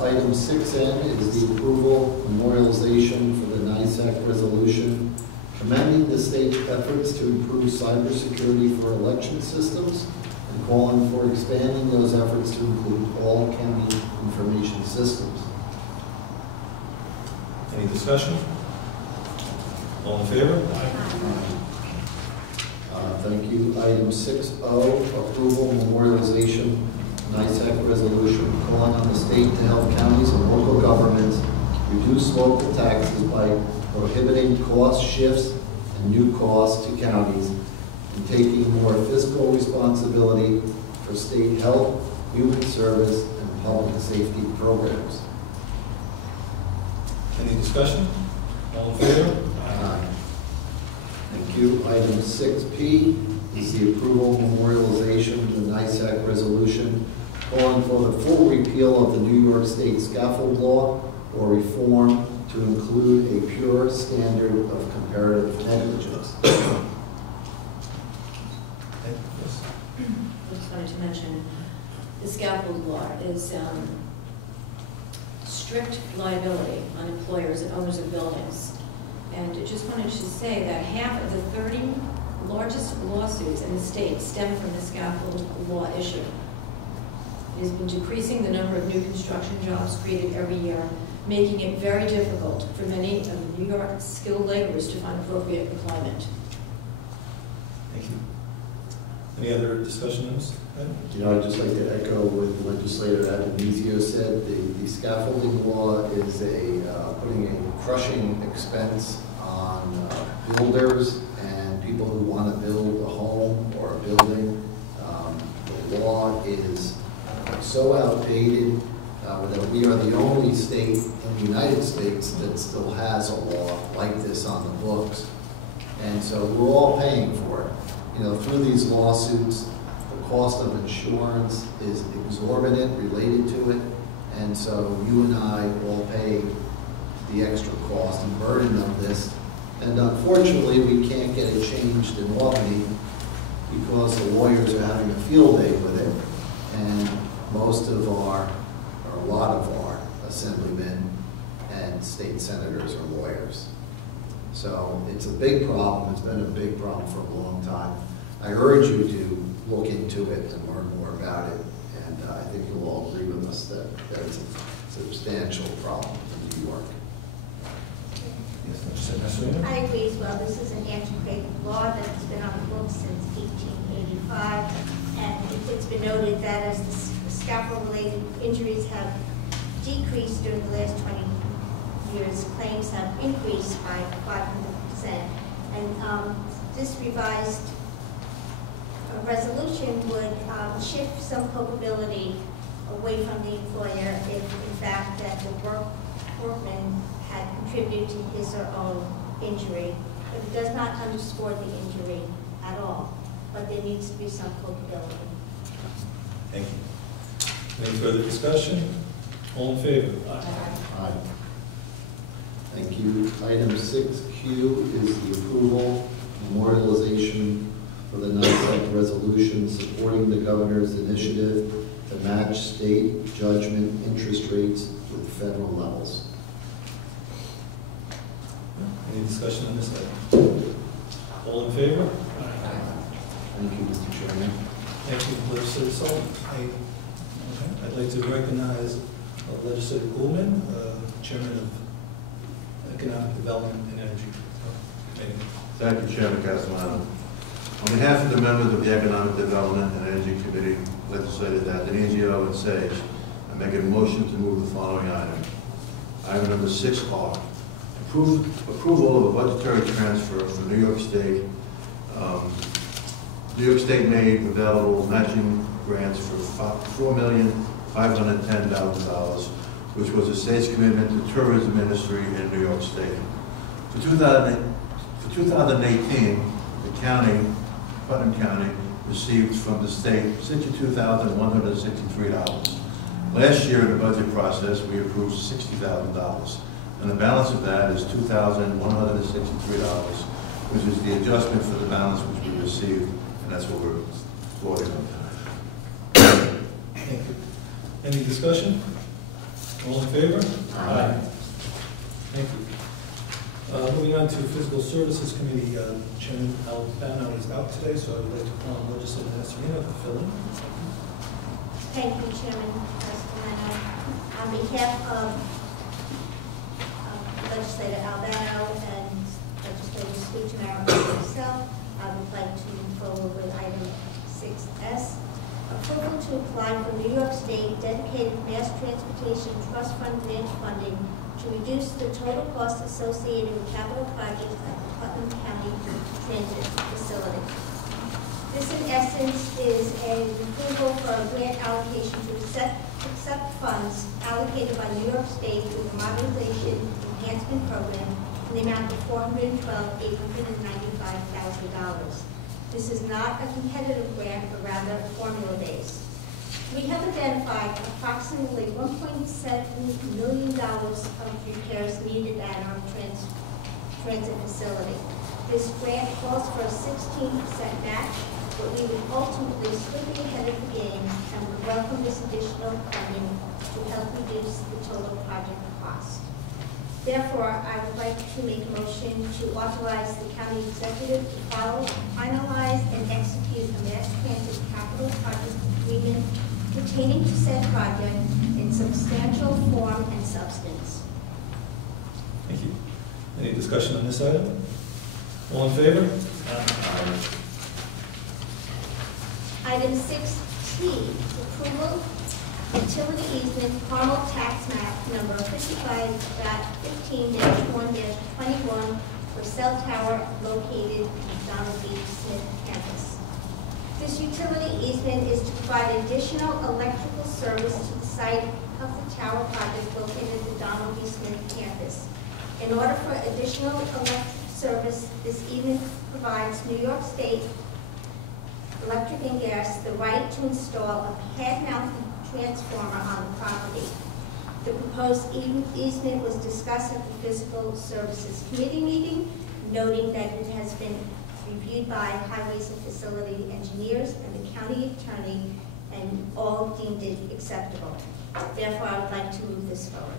Item 6N is the approval memorialization for the NISAC resolution commending the state's efforts to improve cybersecurity for election systems and calling for expanding those efforts to include all county information systems. Any discussion? All in favor? Thank you. Item 6O, approval memorialization NISAC resolution calling on the state to help counties and local governments reduce local taxes by prohibiting cost shifts and new costs to counties and taking more fiscal responsibility for state health, human service, and public safety programs. Any discussion? All in favor? Aye. Thank you. Item 6P is the approval memorialization of the NISAC resolution calling for the full repeal of the New York State scaffold law or reform to include a pure standard of comparative negligence. I just wanted to mention the scaffold law is strict liability on employers and owners of buildings. And I just wanted to say that half of the 30 largest lawsuits in the state stem from the scaffold law issue. It has been decreasing the number of new construction jobs created every year, making it very difficult for many of New York's skilled laborers to find appropriate employment. Thank you. Any other discussion on this? I'd just like to echo what Legislator Adamizio said. The scaffolding law is putting a crushing expense on builders and people who want to build a home or a building. The law is so outdated that we are the only state in the United States that still has a law like this on the books. And so we're all paying for it. Through these lawsuits, the cost of insurance is exorbitant related to it. And so you and I all pay the extra cost and burden of this. And unfortunately, we can't get it changed in Albany because the lawyers are having a field day with it. And most of our, or a lot of our assemblymen and state senators are lawyers. So it's a big problem. It's been a big problem for a long time. I urge you to look into it and learn more about it. And I think you'll all agree with us that it's a substantial problem in New York. I agree as well. This is an antiquated law that's been on the books since 1885. And it's been noted that as the scaffold-related injuries have decreased during the last 20 years, claims have increased by 500%. And this revised resolution would shift some culpability away from the employer if, in fact, that the workman had contributed to his or own injury. But it does not underscore the injury at all. But there needs to be some culpability. Thank you. Any further discussion? All in favor? Aye. Thank you. Item 6Q is the approval, memorialization for the NICEP resolution supporting the governor's initiative to match state judgment interest rates with federal levels. Any discussion on this item? All in favor? Thank you, Mr. Chairman. Thank you, Legislator Sullivan. I'd like to recognize Legislator Goulman, Chairman of Economic Development and Energy Committee. Thank you, Chairman Castellano. On behalf of the members of the Economic Development and Energy Committee, Legislators Antonizio and Sage, I make a motion to move the following item. Item number 6R, approval of a budgetary transfer from New York State. New York State made available matching grants for $4,510,000, which was the state's commitment to tourism industry in New York State. For 2018, the county, Putnam County, received from the state $62,163. Last year in the budget process, we approved $60,000, and the balance of that is $2,163, which is the adjustment for the balance which we received, and that's what we're voting on. Thank you. Any discussion? All in favor? Aye. Thank you. Moving on to Physical Services Committee, Chairman Albano is out today, so I would like to call on Legislator Nasarino to fill in. Thank you, Chairman Castellano. On behalf of Legislator Albano and Legislator Scuccinaro and myself, I would like to move forward with item 6S. Approval to apply for New York State Dedicated Mass Transportation Trust Fund grant funding to reduce the total cost associated with capital projects at the Putnam County Transit Facility. This, in essence, is an approval for a grant allocation to accept funds allocated by New York State through the Modernization Enhancement Program in the amount of $412,895,000. This is not a competitive grant, but rather formula-based. We have identified approximately $1.7 million of repairs needed at our transit facility. This grant calls for a 16% match, but we would ultimately still be ahead of the game and would welcome this additional funding to help reduce the total project cost. Therefore, I would like to make a motion to authorize the county executive to finalize and execute a mass transit capital project agreement pertaining to said project in substantial form and substance. Thank you. Any discussion on this item? All in favor? Item 6T, approval utility easement Carmel tax map number 55.15-1-21 for cell tower located in Donald B. Smith campus. This utility easement is to provide additional electrical service to the site of the tower project located at the Donald B. Smith campus. In order for additional electric service, this easement provides New York State Electric and Gas the right to install a pad-mounted transformer on the property. The proposed easement was discussed at the Physical Services Committee meeting, noting that it has been reviewed by Highways and Facility Engineers and the County Attorney, and all deemed it acceptable. Therefore, I would like to move this forward.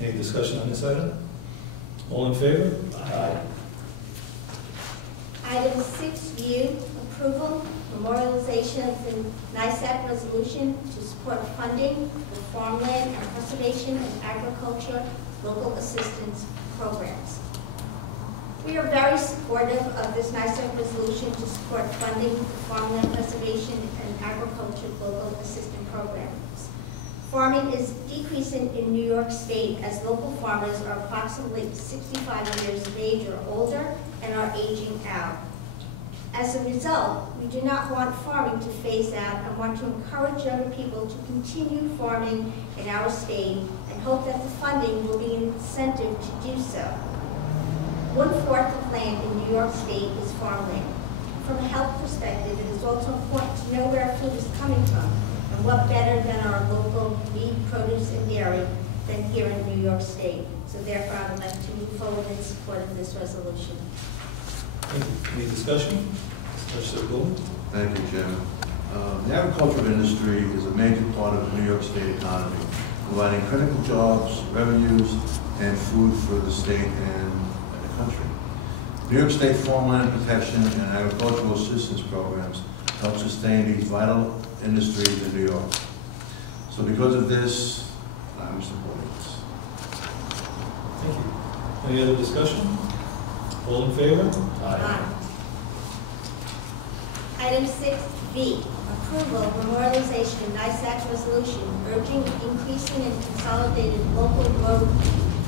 Any discussion on this item? All in favor? Aye. Item 6U, approval, memorialization of the NISAC resolution to support funding for farmland and conservation and agriculture local assistance programs. We are very supportive of this NISAC resolution to support funding for farmland preservation and agriculture local assistance programs. Farming is decreasing in New York State as local farmers are approximately 65 years of age or older and are aging out. As a result, we do not want farming to phase out and want to encourage younger people to continue farming in our state and hope that the funding will be an incentive to do so. 1/4 of land in New York State is farmland. From a health perspective, it is also important to know where our food is coming from, and what better than our local meat, produce, and dairy than here in New York State. So therefore, I would like to move forward in support of this resolution. Thank you. Any discussion? Legislator Gould? Thank you, Jim. The agricultural industry is a major part of the New York State economy, providing critical jobs, revenues, and food for the state and the country. New York State farmland protection and agricultural assistance programs help sustain these vital industries in New York. So because of this, I'm supporting this. Thank you. Any other discussion? All in favor? Aye. Item 6B, approval of memorialization of NISAC resolution urging increasing and consolidated local road,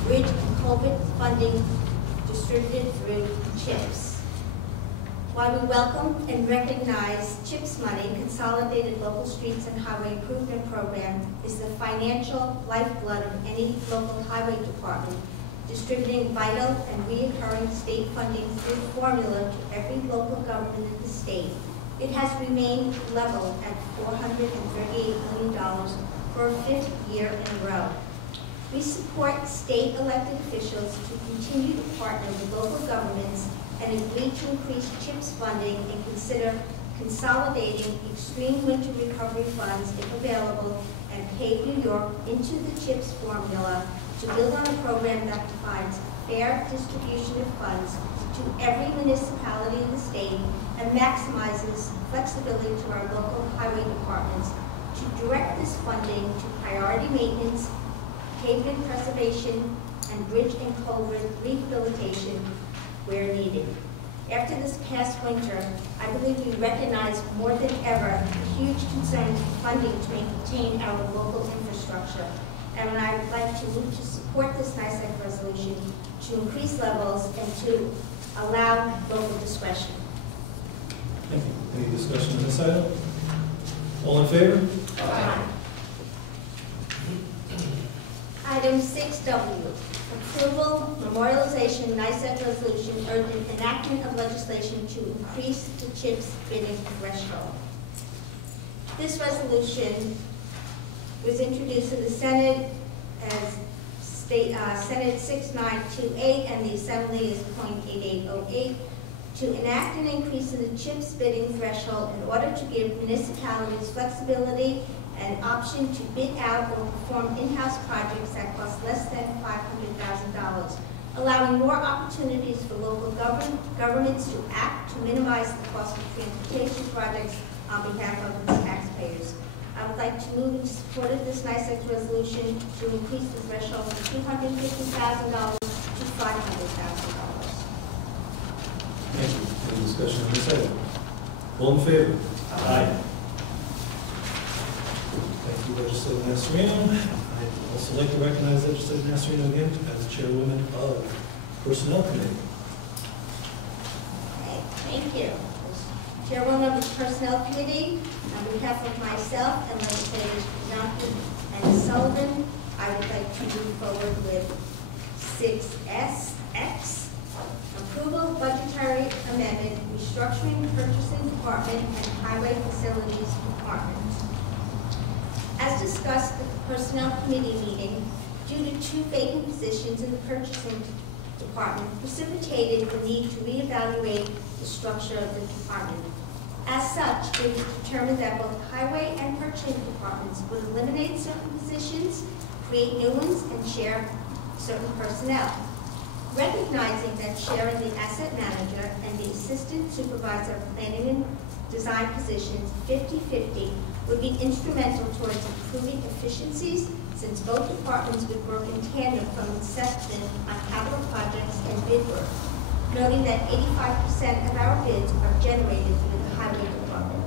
bridge, and culvert funding distributed through CHIPS. While we welcome and recognize CHIPS money, Consolidated Local Streets and Highway Improvement Program is the financial lifeblood of any local highway department, distributing vital and recurring state funding through formula to every local government in the state. It has remained level at $438 million for a 5th year in a row. We support state elected officials to continue to partner with local governments and agree to increase CHIPS funding and consider consolidating extreme winter recovery funds, if available, and pay New York into the CHIPS formula to build on a program that provides fair distribution of funds to every municipality in the state and maximizes flexibility to our local highway departments to direct this funding to priority maintenance, pavement preservation, and bridge and culvert rehabilitation where needed. After this past winter, I believe we recognize more than ever the huge concerns for funding to maintain our local infrastructure. And I would like to move to support this NISAC resolution to increase levels and to allow local discretion. Thank you. Any discussion on this item? All in favor? Aye. Item 6W, approval, memorialization, NISAC resolution urging enactment of legislation to increase the CHIPS bidding threshold. This resolution was introduced in the Senate as Senate 6928 and the Assembly is .8808 to enact an increase in the CHIPS bidding threshold in order to give municipalities flexibility and option to bid out or perform in-house projects that cost less than $500,000, allowing more opportunities for local governments to act to minimize the cost of transportation projects on behalf of its taxpayers. I would like to move in support of this NISAC resolution to increase the threshold from $250,000 to $500,000. Thank you. Any discussion on this item? All in favor? Aye. Thank you, Legislator Nasarino. I'd also like to recognize Legislator Nasarino again as Chairwoman of Personnel Committee. Okay, thank you. As Chairwoman of the Personnel Committee, on behalf of myself and Legislators Johnson and Sullivan, I would like to move forward with 6SX, approval budgetary amendment, restructuring purchasing department and highway facilities department. As discussed at the Personnel Committee meeting, due to 2 vacant positions in the purchasing department precipitated the need to reevaluate the structure of the department. As such, it was determined that both highway and purchasing departments would eliminate certain positions, create new ones, and share certain personnel. Recognizing that sharing the asset manager and the assistant supervisor planning and design positions 50-50 would be instrumental towards improving efficiencies, since both departments would work in tandem from inception on capital projects and bid work, noting that 85% of our bids are generated through the highway department.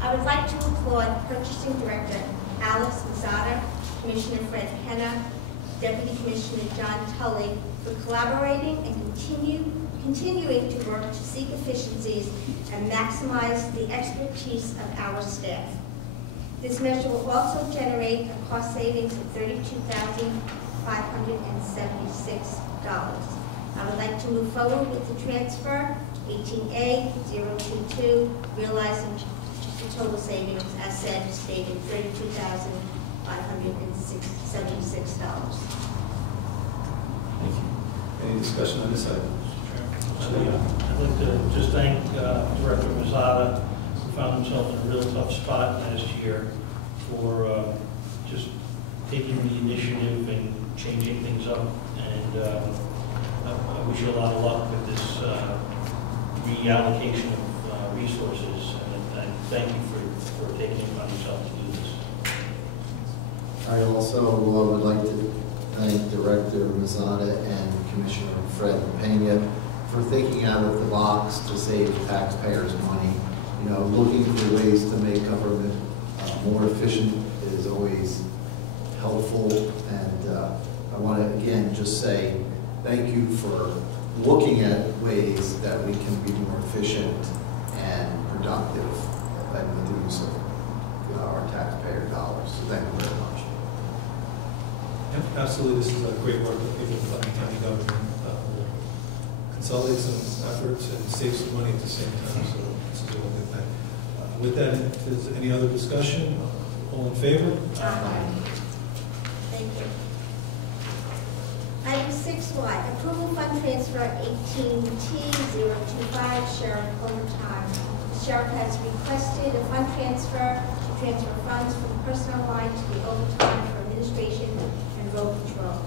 I would like to applaud Purchasing Director Alex Mazzata, Commissioner Fred Penna, Deputy Commissioner John Tully for collaborating and continuing to work to seek efficiencies and maximize the expertise of our staff. This measure will also generate a cost savings of $32,576. I would like to move forward with the transfer 18A-022, realizing the total savings as stated, $32,576. Thank you. Any discussion on this item? I'd like to just thank Director Mazzata, who found himself in a real tough spot last year, for just taking the initiative and changing things up. And I wish you a lot of luck with this reallocation of resources. And thank you for taking it upon yourself to do this. I also would like to thank Director Mazzata and Commissioner Fred Pena for thinking out of the box to save taxpayers money. You know, looking for ways to make government more efficient is always helpful. And I want to again just say thank you for looking at ways that we can be more efficient and productive with the use of our taxpayer dollars. So thank you very much. Yep, absolutely. This is a great work that people in Putnam County government will consolidate some efforts and save some money at the same time. So this is a real good thing. With that, if there's any other discussion, all in favor? Aye. Thank you. Item 6Y, approval fund transfer 18T025, Sheriff overtime. The Sheriff has requested a fund transfer to transfer funds from the personnel line to the overtime for administration and road patrol.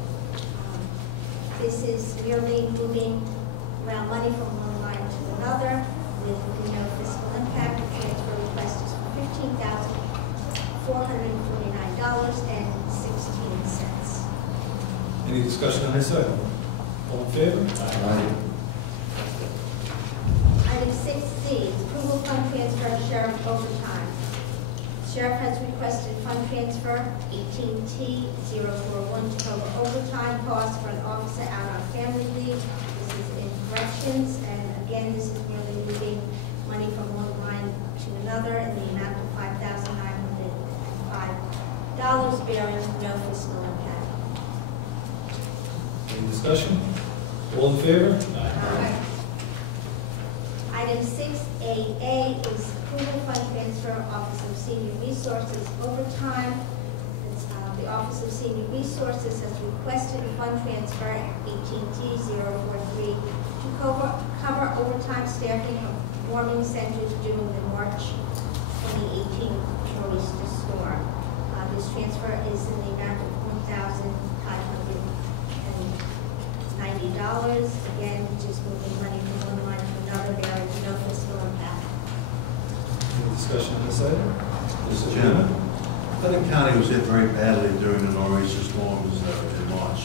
This is merely moving around money from one line to another with no fiscal impact. The transfer request is for $15,449.16. Any discussion on this item? All in favor? Aye. Item 6C, approval fund transfer of sheriff overtime. Sheriff has requested fund transfer 18T041 to cover overtime costs for an officer out on family leave. This is in corrections, and again, this is merely moving money from one line to another in the amount of $5,905, bearing no fiscal impact. Any discussion? All in favor? Aye. Item 6AA is approval fund transfer, Office of Senior Resources overtime. The Office of Senior Resources has requested a fund transfer 18T043 to cover overtime staffing of warming centers during the March 2018 nor'easter storm. This transfer is in the amount of $1,590. Again, just moving money from one line to another, bearing no fiscal impact. Any discussion on this item? Mr. Chairman, Putnam County was hit very badly during the nor'easter storms in March.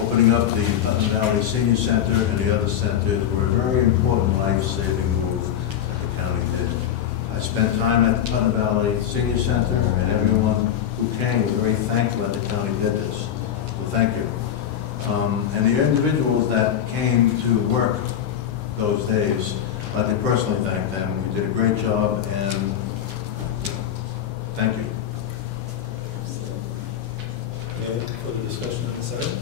Opening up the Putnam Valley Senior Center and the other centers were a very important life-saving move that the county did. I spent time at the Putnam Valley Senior Center, and everyone who came was very thankful that the county did this. So thank you. And the individuals that came to work those days, I'd like to personally thank them. You did a great job, and thank you. Any further discussion on this item?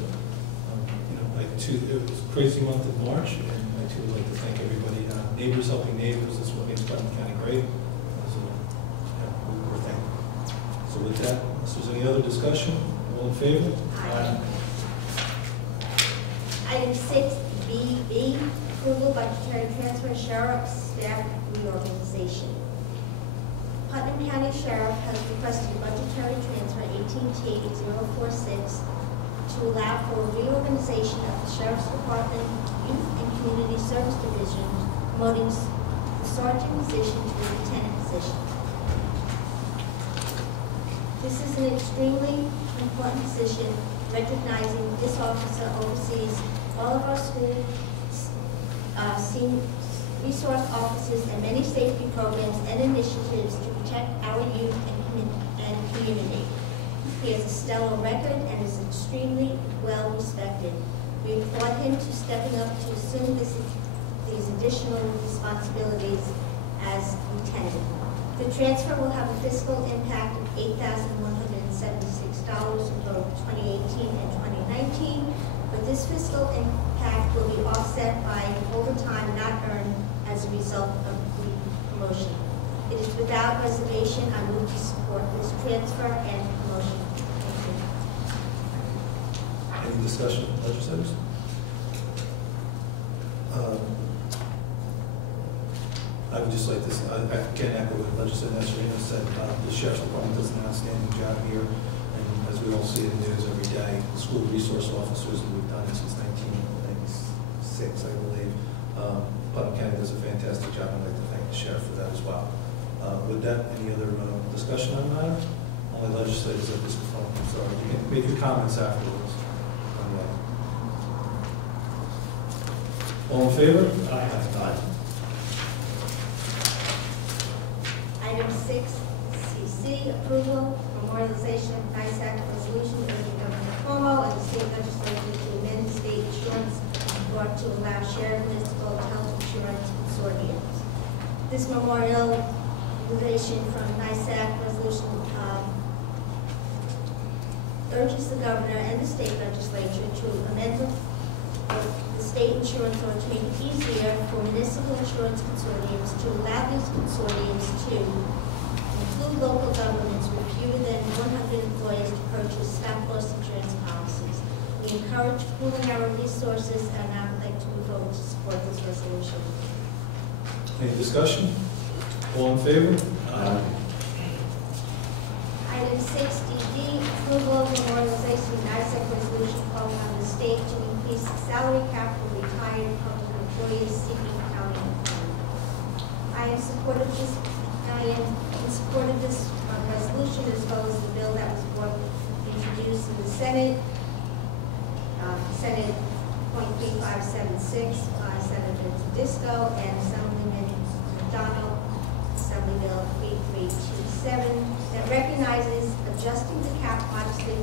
It was a crazy month of March, and I too would like to thank everybody. Neighbors helping neighbors, that's what makes Putnam County great. So, we're thankful. So with that, unless there's any other discussion, all in favor? Aye. Item 6B 6DB, approval budgetary transfer sheriff staff reorganization. Putnam County Sheriff has requested a budgetary transfer 18T046 to allow for a reorganization of the Sheriff's Department Youth and Community Service Division, promoting the sergeant position to the lieutenant position. This is an extremely important position, recognizing this officer oversees all of our school resource officers and many safety programs and initiatives to protect our youth and community. He has a stellar record and is extremely well respected. We applaud him to stepping up to assume these additional responsibilities as lieutenant. The transfer will have a fiscal impact of $8,176 for both 2018 and 2019, but this fiscal impact will be offset by overtime not earned as a result of the promotion. It is without reservation I move to support this transfer and promotion. Thank you. Any discussion with legislators? I would just like to, I can echo what Legislator Nasrina said. The Sheriff's Department does an outstanding job here, and as we all see in the news every day, the school resource officers that we've done it since 1996, I believe. Putnam County does a fantastic job, and I'd like to thank the Sheriff for that as well. With that, any other discussion on the matter? Only legislators at this point, I'm sorry. You can make your comments afterwards. All in favor? Aye. Item 6CC, approval, memorialization of NISAC resolution urging Governor Cuomo and the state legislature to amend the state insurance law to allow shared municipal health insurance consortiums. This memorialization from NISAC resolution urges the governor and the state legislature to amend the state insurance law to make it easier for municipal insurance consortiums to allow these consortiums to include local governments with fewer than 100 employees to purchase stop loss insurance policies. We encourage pooling our resources, and I would like to move forward to support this resolution. Any discussion? All in favor? Aye. Item 6DD, approval of memorialization of NISAC resolution calling on the state to increase the salary cap for retired public employees seeking county employment. I am in support of this resolution, as well as the bill that was introduced in the Senate, Senate .3576 by Senator Tedisco and Assemblyman McDonald, Assembly Bill 8327, that recognizes adjusting the cap modestly to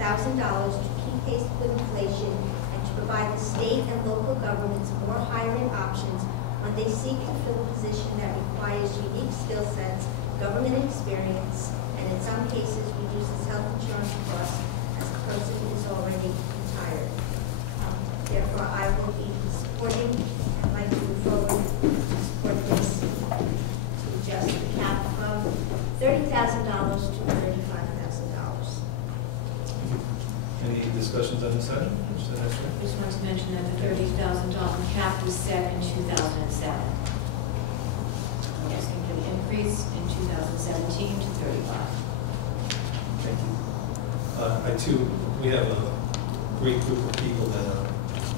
$35,000 to keep pace with inflation and to provide the state and local governments more hiring options when they seek to fill a position that requires unique skill sets, government experience, and in some cases reduces health insurance costs as the person is already retired. Therefore, I will be supporting and like to move forward to support this to adjust the cap from $30,000 to $35,000. Any discussions on this item? I just want to mention that the $30,000 cap was set in 2007. I'm asking for the increase in 2017 to $35,000. Thank you. We have a great group of people that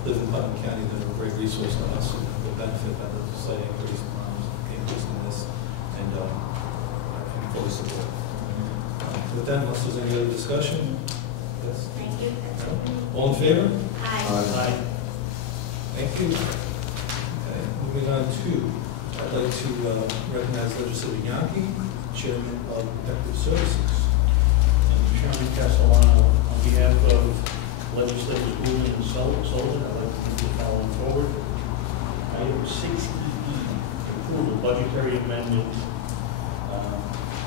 live in Putnam County that are a great resource to us and will benefit by the slight increase in this, and fully support. With that, unless there's any other discussion? Yes? Thank you. All in favor? Aye. Aye. Thank you. Okay, moving on to, I'd like to recognize Legislator Yankee, Chairman of Protective Services. Chairman Castellano, on behalf of Legislators Gould and Sullivan, I'd like to move the following forward. Item 6E, approval budgetary amendment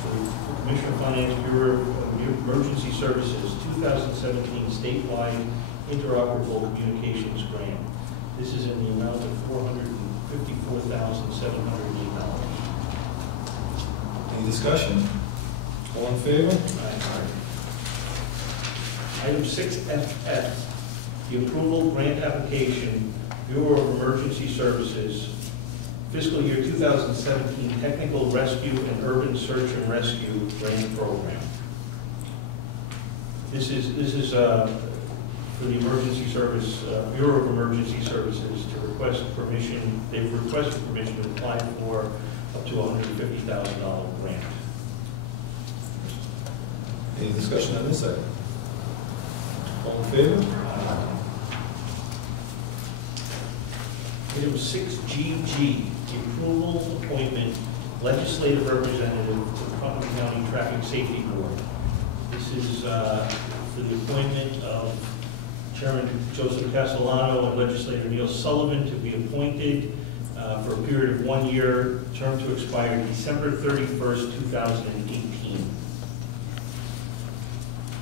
for the Commissioner of Finance Bureau of Emergency Services 2017 statewide interoperable communications grant. This is in the amount of $454,708. Any discussion? All in favor? Item 6FF, the The approval grant application, Bureau of Emergency Services, fiscal year 2017 Technical Rescue and Urban Search and Rescue Grant Program. This is for the Emergency Service, Bureau of Emergency Services to request permission. They've requested permission to apply for up to $150,000 grant. Any discussion on this item? All in favor? Item 6GG, the approval appointment legislative representative to the Putnam County Traffic Safety Board. This is for the appointment of Chairman Joseph Castellano and Legislator Neil Sullivan to be appointed for a period of 1 year, term to expire December 31st, 2018.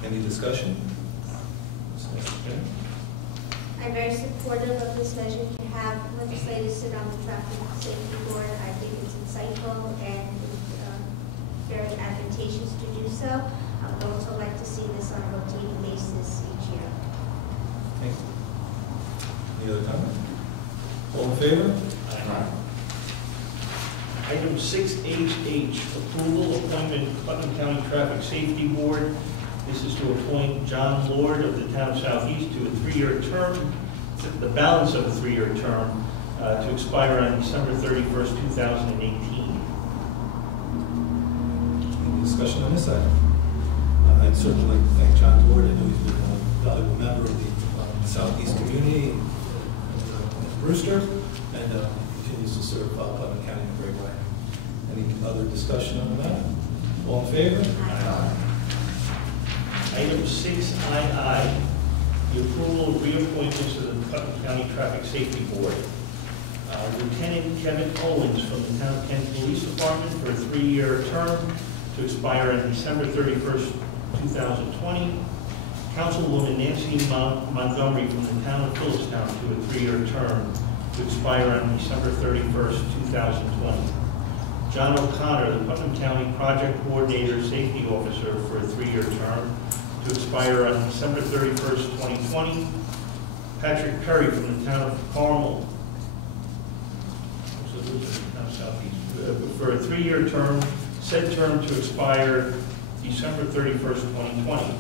Any discussion? I'm very supportive of this measure to have legislators sit on the traffic safety board. I think it's insightful and very advantageous to do so. I would also like to see this on a rotating basis each year. Thank you. Any other comment? All in favor? Item 6HH, approval appointment Putnam County Traffic Safety Board. This is to appoint John Lord of the town of Southeast to a 3-year term, the balance of a 3-year term, to expire on December 31st, 2018. Any discussion on this item? I'd certainly like to thank John Lord. I know he's been a valuable member of the Southeast community and Brewster, and continues to serve Putnam County in a great way. Any other discussion on that? All in favor? Aye. Item 6II, the approval of reappointments to the Putnam County Traffic Safety Board. Lieutenant Kevin Owens from the Town of Kent Police Department for a 3-year term to expire on December 31st, 2020. Councilwoman Nancy Montgomery from the Town of Phillipstown to a 3-year term to expire on December 31st, 2020. John O'Connor, the Putnam County Project Coordinator Safety Officer for a 3-year term to expire on December 31st, 2020. Patrick Perry from the Town of Carmel for a 3-year term, said term to expire December 31st, 2020.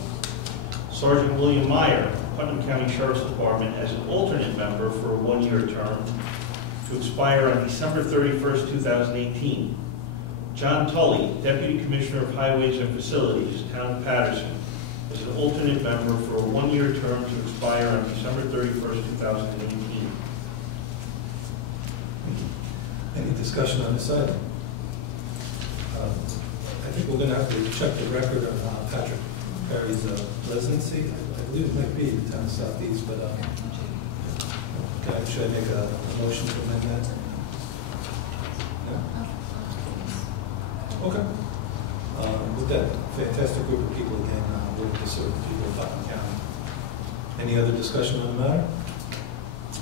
Sergeant William Meyer, Putnam County Sheriff's Department, as an alternate member for a 1-year term to expire on December 31st, 2018. John Tully, Deputy Commissioner of Highways and Facilities, Town of Patterson, as an alternate member for a 1-year term to expire on December 31st, 2018. Any discussion on this item? I think we're going to have to check the record on Patrick Perry's residency. I believe it might be the Town of Southeast, but should I make a motion to amend that? Yeah. Okay. With that fantastic group of people again, willing to serve the people of Putnam County. Any other discussion on the matter?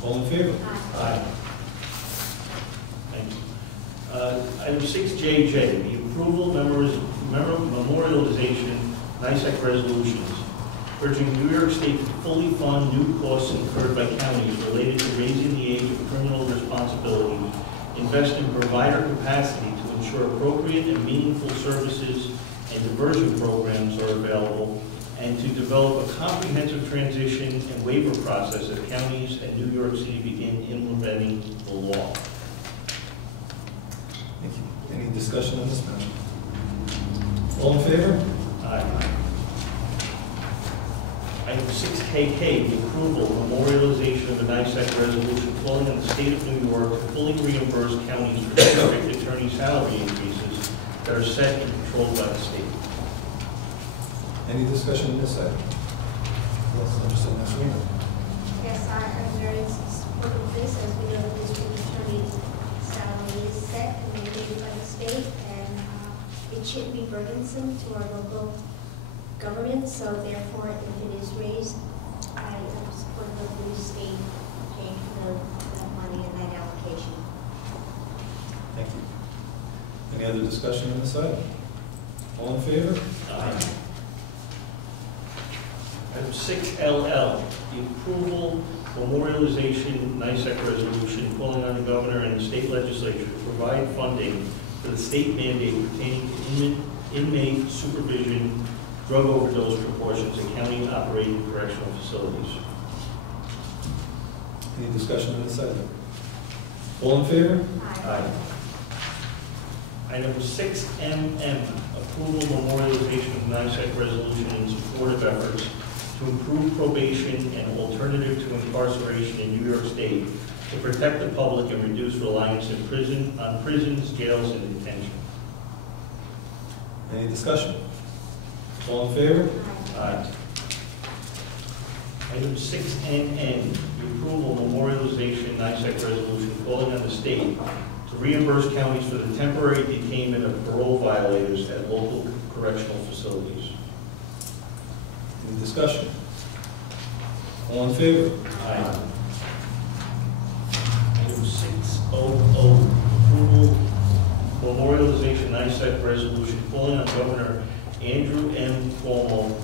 All in favor? Aye. Thank you. Item 6JJ, the approval memorialization NICEC resolutions, urging New York State to fully fund new costs incurred by counties related to raising the age of criminal responsibility, invest in provider capacity to ensure appropriate and meaningful services and diversion programs are available, and to develop a comprehensive transition and waiver process as counties and New York City begin implementing the law. Thank you. Any discussion on this matter? All in favor? Aye. Item 6KK, the approval memorialization of the NICEC resolution calling on the state of New York to fully reimburse counties for district attorney salary increases that are set and controlled by the state. Any discussion on this item? Yes, Mr. Nasrino. Yes, I'm very supportive of this, as we know the district attorney's salary is set and mandated by the state, and it shouldn't be burdensome to our local government, so therefore, if it is raised, I am supportive of the state paying for that money and that allocation. Thank you. Any other discussion on this item? All in favor? Aye. Item Item 6LL, the approval memorialization NICEC resolution calling on the governor and the state legislature to provide funding for the state mandate pertaining to inmate supervision, drug overdose precautions in county-operated correctional facilities. Any discussion on this item? All in favor? Aye. Item 6MM, approval memorialization of NICEC resolution in support of efforts to improve probation and alternative to incarceration in New York State to protect the public and reduce reliance on prisons, jails, and detention. Any discussion? All in favor? Aye. Item 6NN, the approval memorialization NICEC resolution calling on the state to reimburse counties for the temporary detainment of parole violators at local correctional facilities. Any discussion? All in favor? Aye. Item 600, approval memorialization NICEC resolution calling on Governor Andrew M. Cuomo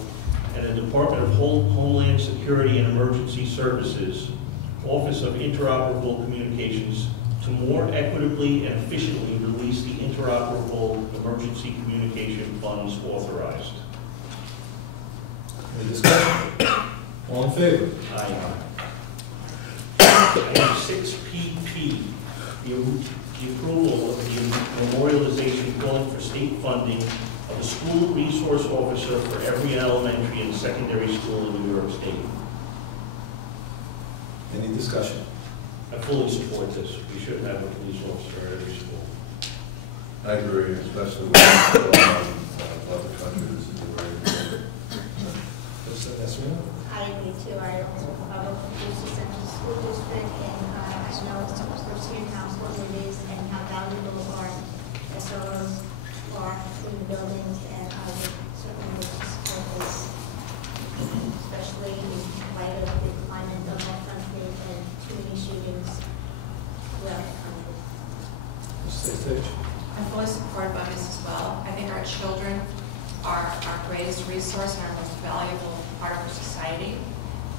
and the Department of Homeland Security and Emergency Services, Office of Interoperable Communications, to more equitably and efficiently release the interoperable emergency communication funds authorized. Any discussion? All in favor? Aye. Item 6PP, the approval of the memorialization calling for state funding of a school resource officer for every elementary and secondary school in New York State. Any discussion? I fully support this. We should have a police officer at every school. I agree, especially with other countries. I agree too. I also follow the Central School District, and I know it's supposed to be how important it is and how valuable our SROs are in the buildings, and I would certainly look to support this, especially in light of the climate of our country and too many shootings throughout the country. I'm fully supported by this as well. I think our children are our greatest resource and our most valuable part of our society.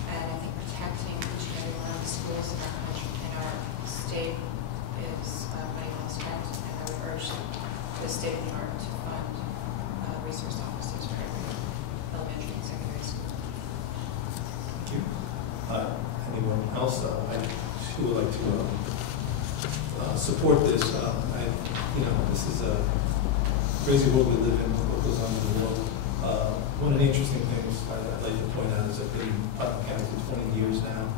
And I think protecting each and every one of the schools in our country, in our state, is my utmost strength. And I would urge the state of New York to fund resource officers for every elementary and secondary school. Thank you. Anyone else? I too would like to support this. This is a crazy world we live in, what goes on in the world. One of the interesting things I'd like to point out is I've been in Putnam County for 20 years now,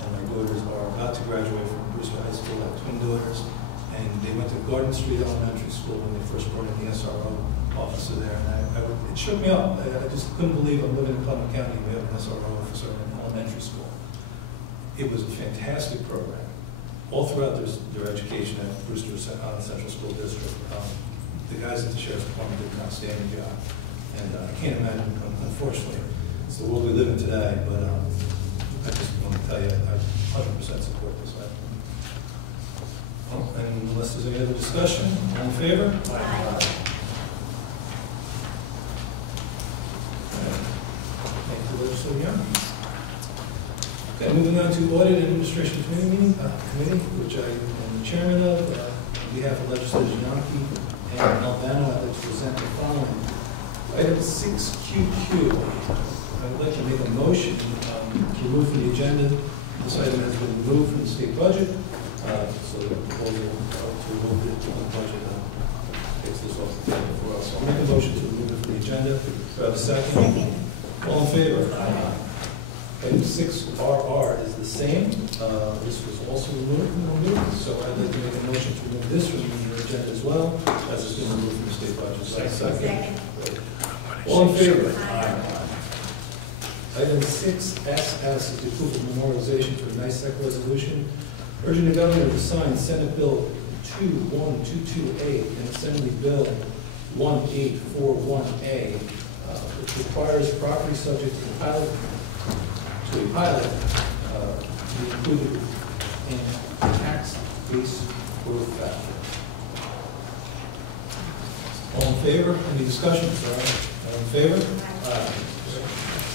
and my daughters are about to graduate from Brewster High School. I have twin daughters, and they went to Garden Street Elementary School when they first brought in the SRO officer there, and it shook me up. I just couldn't believe I'm living in Putnam County and we have an SRO officer in elementary school. It was a fantastic program. All throughout their education at Brewster Central School District, the guys at the Sheriff's Department did an outstanding job. And I can't imagine, unfortunately, it's the world we live in today, but I just want to tell you, I 100% support this. And unless there's any other discussion, all in favor? Aye. Thank you, Legislator Young. Okay, moving on to Audit and Administration Committee, which I am the chairman of. On behalf of Legislators Yanki and Albano, I'd like to present the following. Item 6QQ. I would like to make a motion to remove from the agenda. This item has been removed from the state budget, so the proposal to remove it from the budget takes this off the table for us. So I'll make a motion to remove it from the agenda. Do I have a second? All in favor? Aye. Item 6RR is the same. This was also removed, so I'd like to make a motion to remove this from the agenda as well, as it's been removed from the state budget. Second. All in favor? Aye. Item 6SS is the approval of memorialization for the NICEC resolution, urging the governor to sign Senate Bill 21228 and Assembly Bill 1841A, which requires property subject to a pilot to be included in tax-based growth factor. All in favor? Any discussion? Sorry. All in favor? Aye.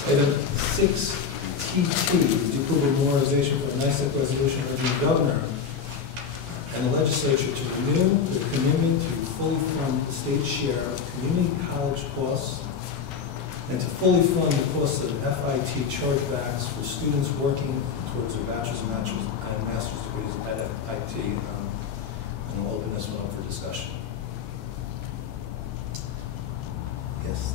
Item 6TT, the approval of memorialization for a NICEC resolution urging the governor and the legislature to renew their commitment to fully fund the state share of community college costs and to fully fund the costs of FIT chargebacks for students working towards their bachelor's and master's degrees at FIT. And we'll open this one up for discussion. Yes.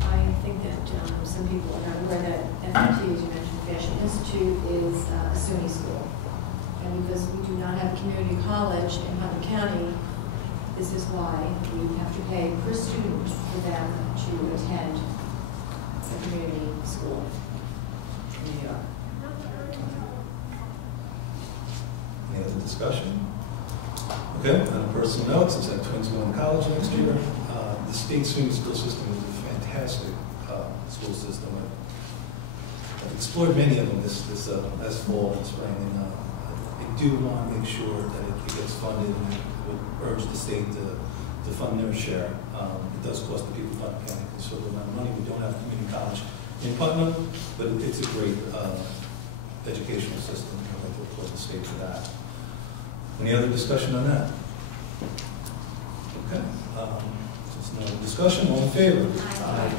I think that some people are not aware that FIT, as you mentioned, Fashion Institute, is a SUNY school. And because we do not have a community college in Putnam County, this is why we have to pay per student for them to attend a community school in New York. Any other discussion? Okay, on a personal note, since I have twins going to college next year, the state SUNY school system is a fantastic school system. I've explored many of them this fall and spring, and I do want to make sure that it gets funded, and I would urge the state to fund their share. It does cost the people of Putnam County a considerable amount of money. We don't have community college in Putnam, but it's a great educational system. I'd like to applaud the state for that. Any other discussion on that? Okay. There's no discussion. All in favor? Aye.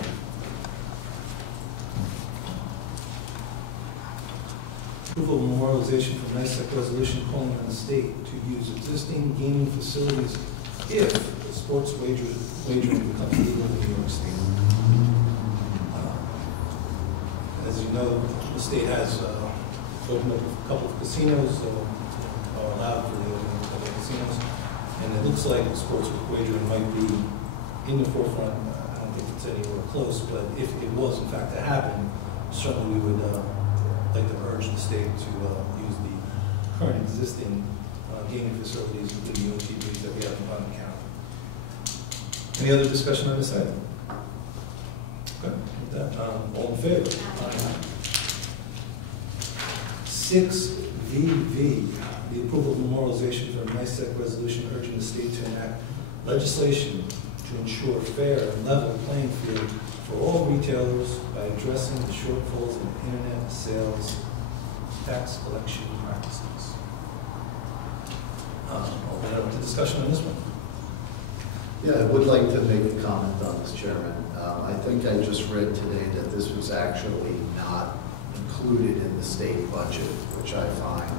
Approval of memorialization for NICEC resolution calling on the state to use existing gaming facilities if sports wagering becomes legal in New York State. As you know, the state has opened up a couple of casinos, are allowed for the opening of the casinos, and it looks like sports wagering might be in the forefront. I don't think it's anywhere close, but if it was in fact to happen, certainly we would like to urge the state to use the current existing gaming facilities, including the OTBs that we have in Putnam County. Any other discussion on this item? Okay, with that, all in favor? Aye. 6VV, the approval of memorialization for a NICEC resolution urging the state to enact legislation to ensure fair and level playing field for all retailers by addressing the shortfalls in internet sales tax collection practices. I'll open it up to discussion on this one. Yeah, I would like to make a comment on this, Chairman. I think I just read today that this was actually not included in the state budget, which I find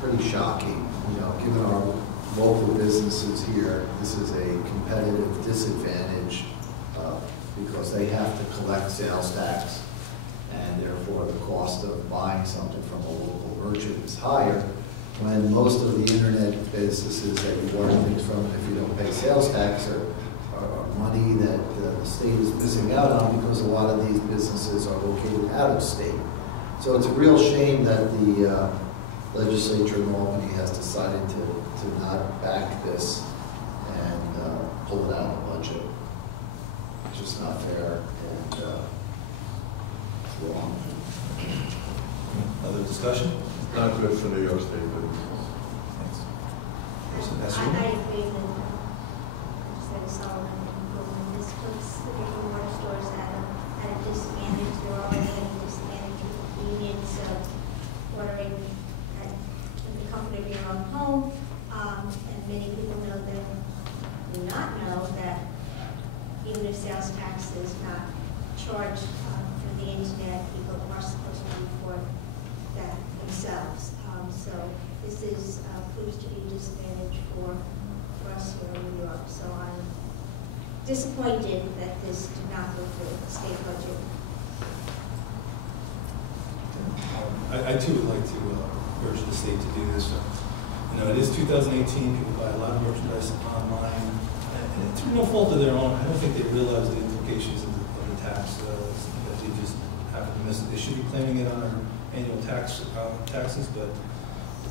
pretty shocking. You know, given our local businesses here, this is a competitive disadvantage because they have to collect sales tax, and therefore the cost of buying something from a local merchant is higher, when most of the internet businesses that you order things from, if you don't pay sales tax, are money that the state is missing out on because a lot of these businesses are located out of state. So it's a real shame that the legislature in Albany has decided to not back this and pull it out of the budget. It's just not fair and wrong. Other discussion? Not good for New York State businesses. Thanks. I agree with Representative Solomon. This puts the brick and mortar stores at a disadvantage. They're already at a disadvantage with the convenience of ordering in the comfort of your own home. And many people do not know that even if sales tax is not charged for the internet, people are supposed to report that themselves. So this proves to be a disadvantage for us here in New York. So I'm disappointed that this did not go through the state budget. I too would like to urge the state to do this. You know, it is 2018. People buy a lot of merchandise online, and it's no fault of their own. I don't think they realize the implications of the tax. That they just happen to miss it. They should be claiming it on our annual taxes, but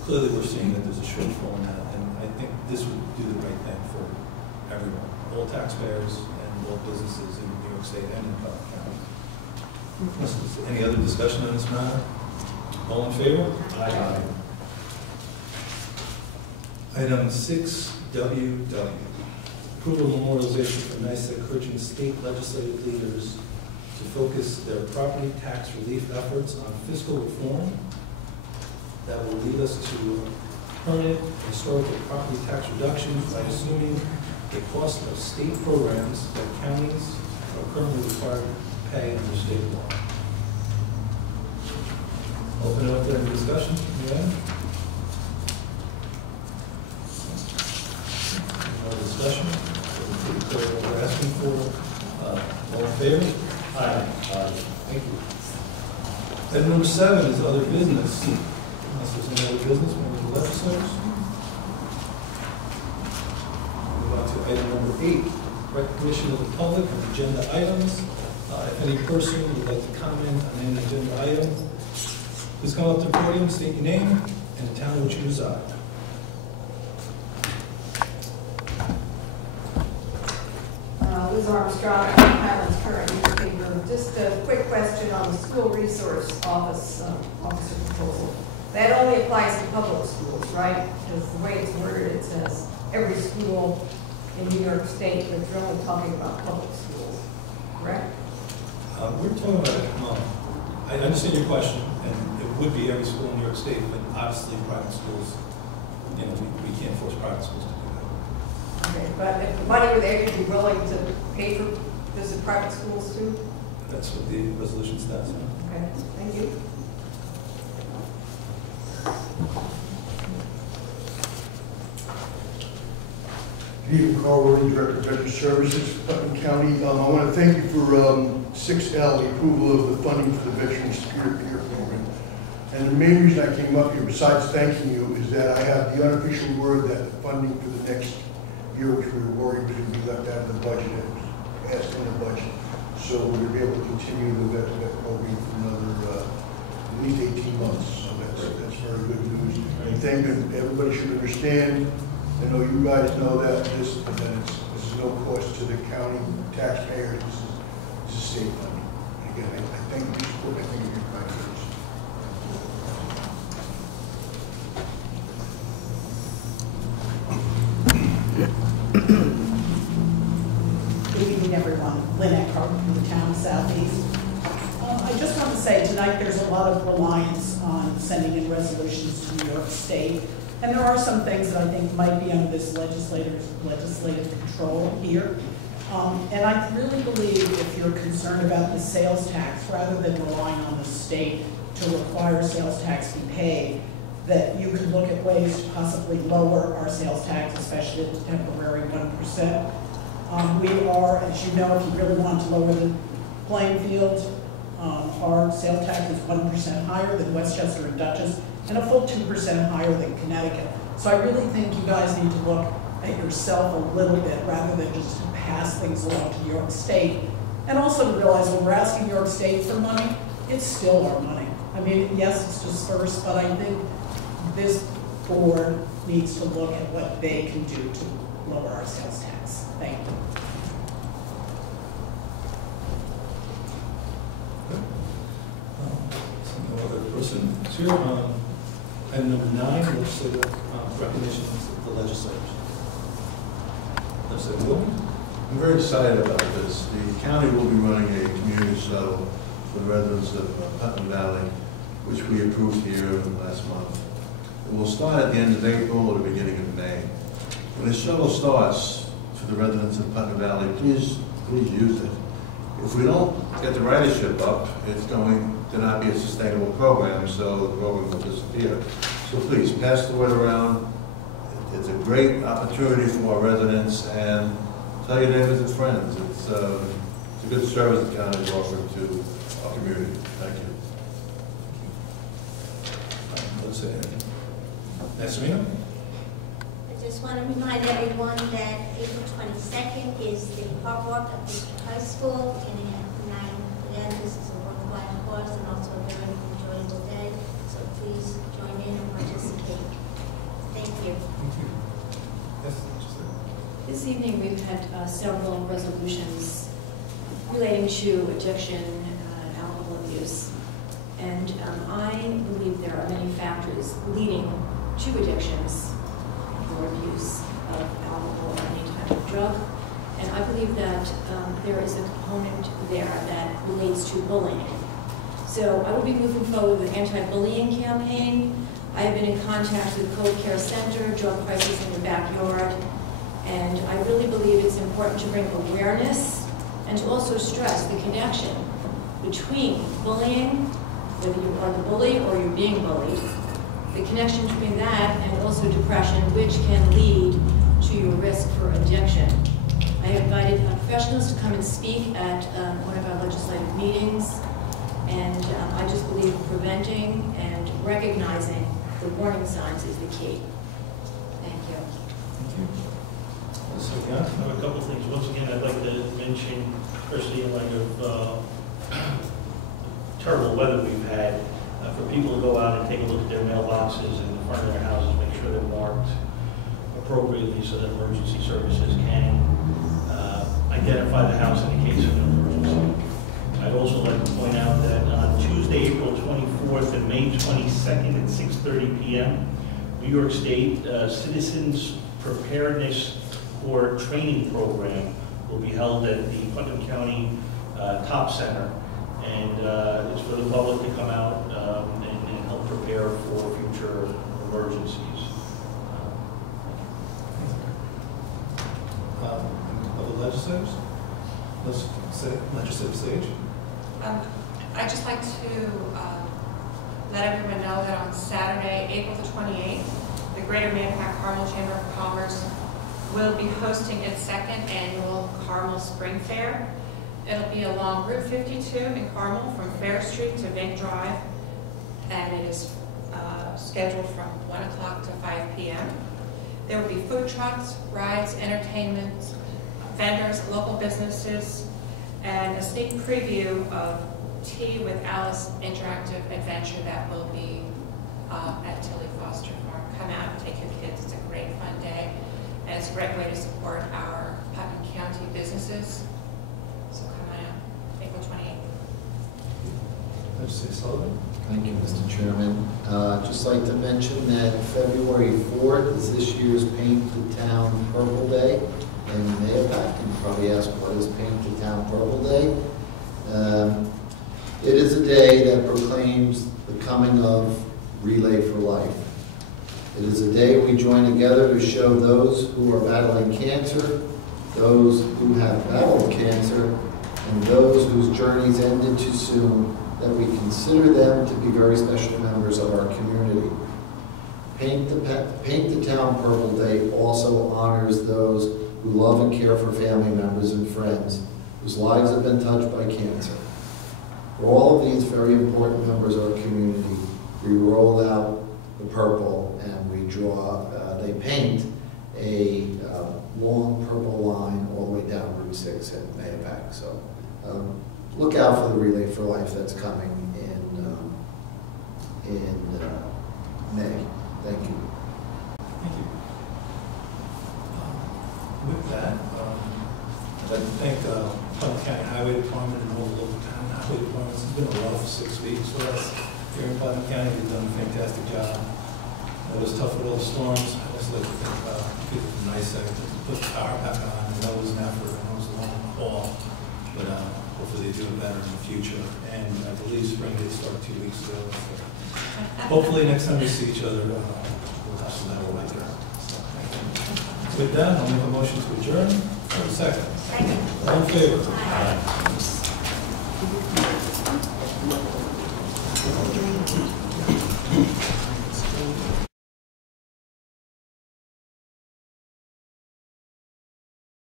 clearly we're seeing that there's a shortfall in that, and I think this would do the right thing for everyone, all taxpayers and all businesses in New York State and in Putnam County. Any other discussion on this matter? All in favor? Aye. Item 6WW, approval of memorialization for NICEC urging state legislative leaders to focus their property tax relief efforts on fiscal reform that will lead us to permanent historical property tax reductions by assuming the cost of state programs that counties are currently required to pay under state law. Open it up to any discussion. Yeah. No discussion. We're asking for all in favor? Aye. Thank you. Item number 7 is other business. Unless there's any other business, members of the legislators. Move on to item number 8, recognition of the public of agenda items. If any person would like to comment on any agenda item, please come up to the podium, state your name and the town in which you reside. Liz Armstrong, Highlands Current newspaper. Just a quick question on the school resource officer proposal. That only applies to public schools, right? Because the way it's worded, it says every school in New York State, but you're only talking about public schools, correct? We're talking about, I understand your question, and it would be every school in New York State, but obviously private schools, you know, we can't force private schools to do that. Okay, but if the money were there, you'd be willing to pay for visit private schools too? That's what the resolution says. Okay, thank you. Good evening, Carl Williams, Director of Veteran Services, Putnam County. I want to thank you for 6L, the approval of the funding for the Veterans Peer-to-Peer Program. And the main reason I came up here, besides thanking you, is that I have the unofficial word that the funding for the next year, which we were worried was going to be left out of the budget, it was asked in the budget. So we're going to be able to continue the vet program for another at least 18 months. So that's very good news. I think that everybody should understand. I know you guys know that this is no cost to the county taxpayers. This is state money. And again, I thank you for support. I think you're quite Good evening, everyone. Lynn Eckhart from the town of Southeast. I just want to say tonight there's a lot of reliance on sending in resolutions to New York State. And there are some things that I think might be under this legislative control here. And I really believe if you're concerned about the sales tax, rather than relying on the state to require sales tax be paid, that you could look at ways to possibly lower our sales tax, especially at the temporary 1%. We are, as you know, if you really want to lower the playing field, our sales tax is 1% higher than Westchester and Dutchess, and a full 2% higher than Connecticut. So I really think you guys need to look at yourself a little bit rather than just to pass things along to New York State. And also to realize when we're asking New York State for money, it's still our money. I mean, yes, it's dispersed, but I think this board needs to look at what they can do to lower our sales tax. Thank you. No other person is here. Item number 9, legislative recognition of the legislators. Legislator Wilson. I'm very excited about this. The county will be running a community shuttle for the residents of Putnam Valley, which we approved here last month. It will start at the end of April or the beginning of May. When the shuttle starts for the residents of Putnam Valley, please use it. If we don't get the ridership up, it's going to not be a sustainable program, so the program will disappear. So please, pass the word around. It's a great opportunity for our residents, and tell your neighbors and friends. It's a good service the county is offering to our community. Thank you. Let's say, Serena? I just want to remind everyone that April 22nd is the park walk at District High School beginning at 9 p.m. This is a worthwhile cause and also a very enjoyable day. So please join in and participate. Thank you. Thank you. Yes, This evening we've had several resolutions relating to addiction and alcohol abuse. And I believe there are many factors leading to addictions or abuse of alcohol or any type of drug. And I believe that there is a component there that relates to bullying. So I will be moving forward with an anti-bullying campaign. I have been in contact with Code Care Center, Drug Crisis in the Backyard, and I really believe it's important to bring awareness and to also stress the connection between bullying, whether you are the bully or you're being bullied, the connection between that and also depression, which can lead to your risk for addiction. I have invited professionals to come and speak at one of our legislative meetings, and I just believe preventing and recognizing the warning signs is the key. Thank you. I have a couple things. Once again, I'd like to mention, especially in light of terrible weather we've had, for people to go out and take a look at their mailboxes in the front of their houses, make sure they're marked appropriately so that emergency services can identify the house in the case of an emergency. I'd also like to point out that on Tuesday, April 24th and May 22nd at 6:30 p.m., New York State Citizens Preparedness Corps training program will be held at the Putnam County Top Center, and it's for the public to come out and help prepare for future emergencies. Other legislators? Let's say legislative stage. I'd just like to let everyone know that on Saturday, April the 28th, the Greater Mahopac Carmel Chamber of Commerce will be hosting its second annual Carmel Spring Fair. It'll be along Route 52 in Carmel from Fair Street to Vink Drive, and it is scheduled from 1 o'clock to 5 p.m. There will be food trucks, rides, entertainment, vendors, local businesses, and a sneak preview of Tea with Alice interactive adventure that will be at Tilly Foster Farm. Come out and take your kids. It's a great fun day, and it's a great way to support our Putnam County businesses. So come on out, April 28th. Legislator Sullivan. Thank you, Mr. Chairman. Just like to mention that February 4th is this year's Paint the Town Purple Day in Mahopac. You probably ask, what is Paint the Town Purple Day? It is a day that proclaims the coming of Relay for Life. It is a day we join together to show those who are battling cancer, those who have battled cancer, and those whose journeys ended too soon, that we consider them to be very special members of our community. Paint the Town Purple Day also honors those who love and care for family members and friends whose lives have been touched by cancer. For all of these very important members of our community, we roll out the purple and we draw, they paint a long purple line all the way down Route 6 at Mahopac. So look out for the Relay for Life that's coming in May. Thank you. Thank you. With that, I'd like to thank Putnam County Highway Department and all the local town highway departments. It's been a rough 6 weeks for us here in Putnam County. They've done a fantastic job. It was tough with all the storms. I also like to think about people from NYSEG to put the power back on. I know it was an effort. I know it was a long haul, but hopefully they do it better in the future. And I believe spring did start 2 weeks ago. So hopefully next time we see each other, we'll have some level right there. So, with that, I'll make a motion to adjourn. For a second. All in favor? Aye.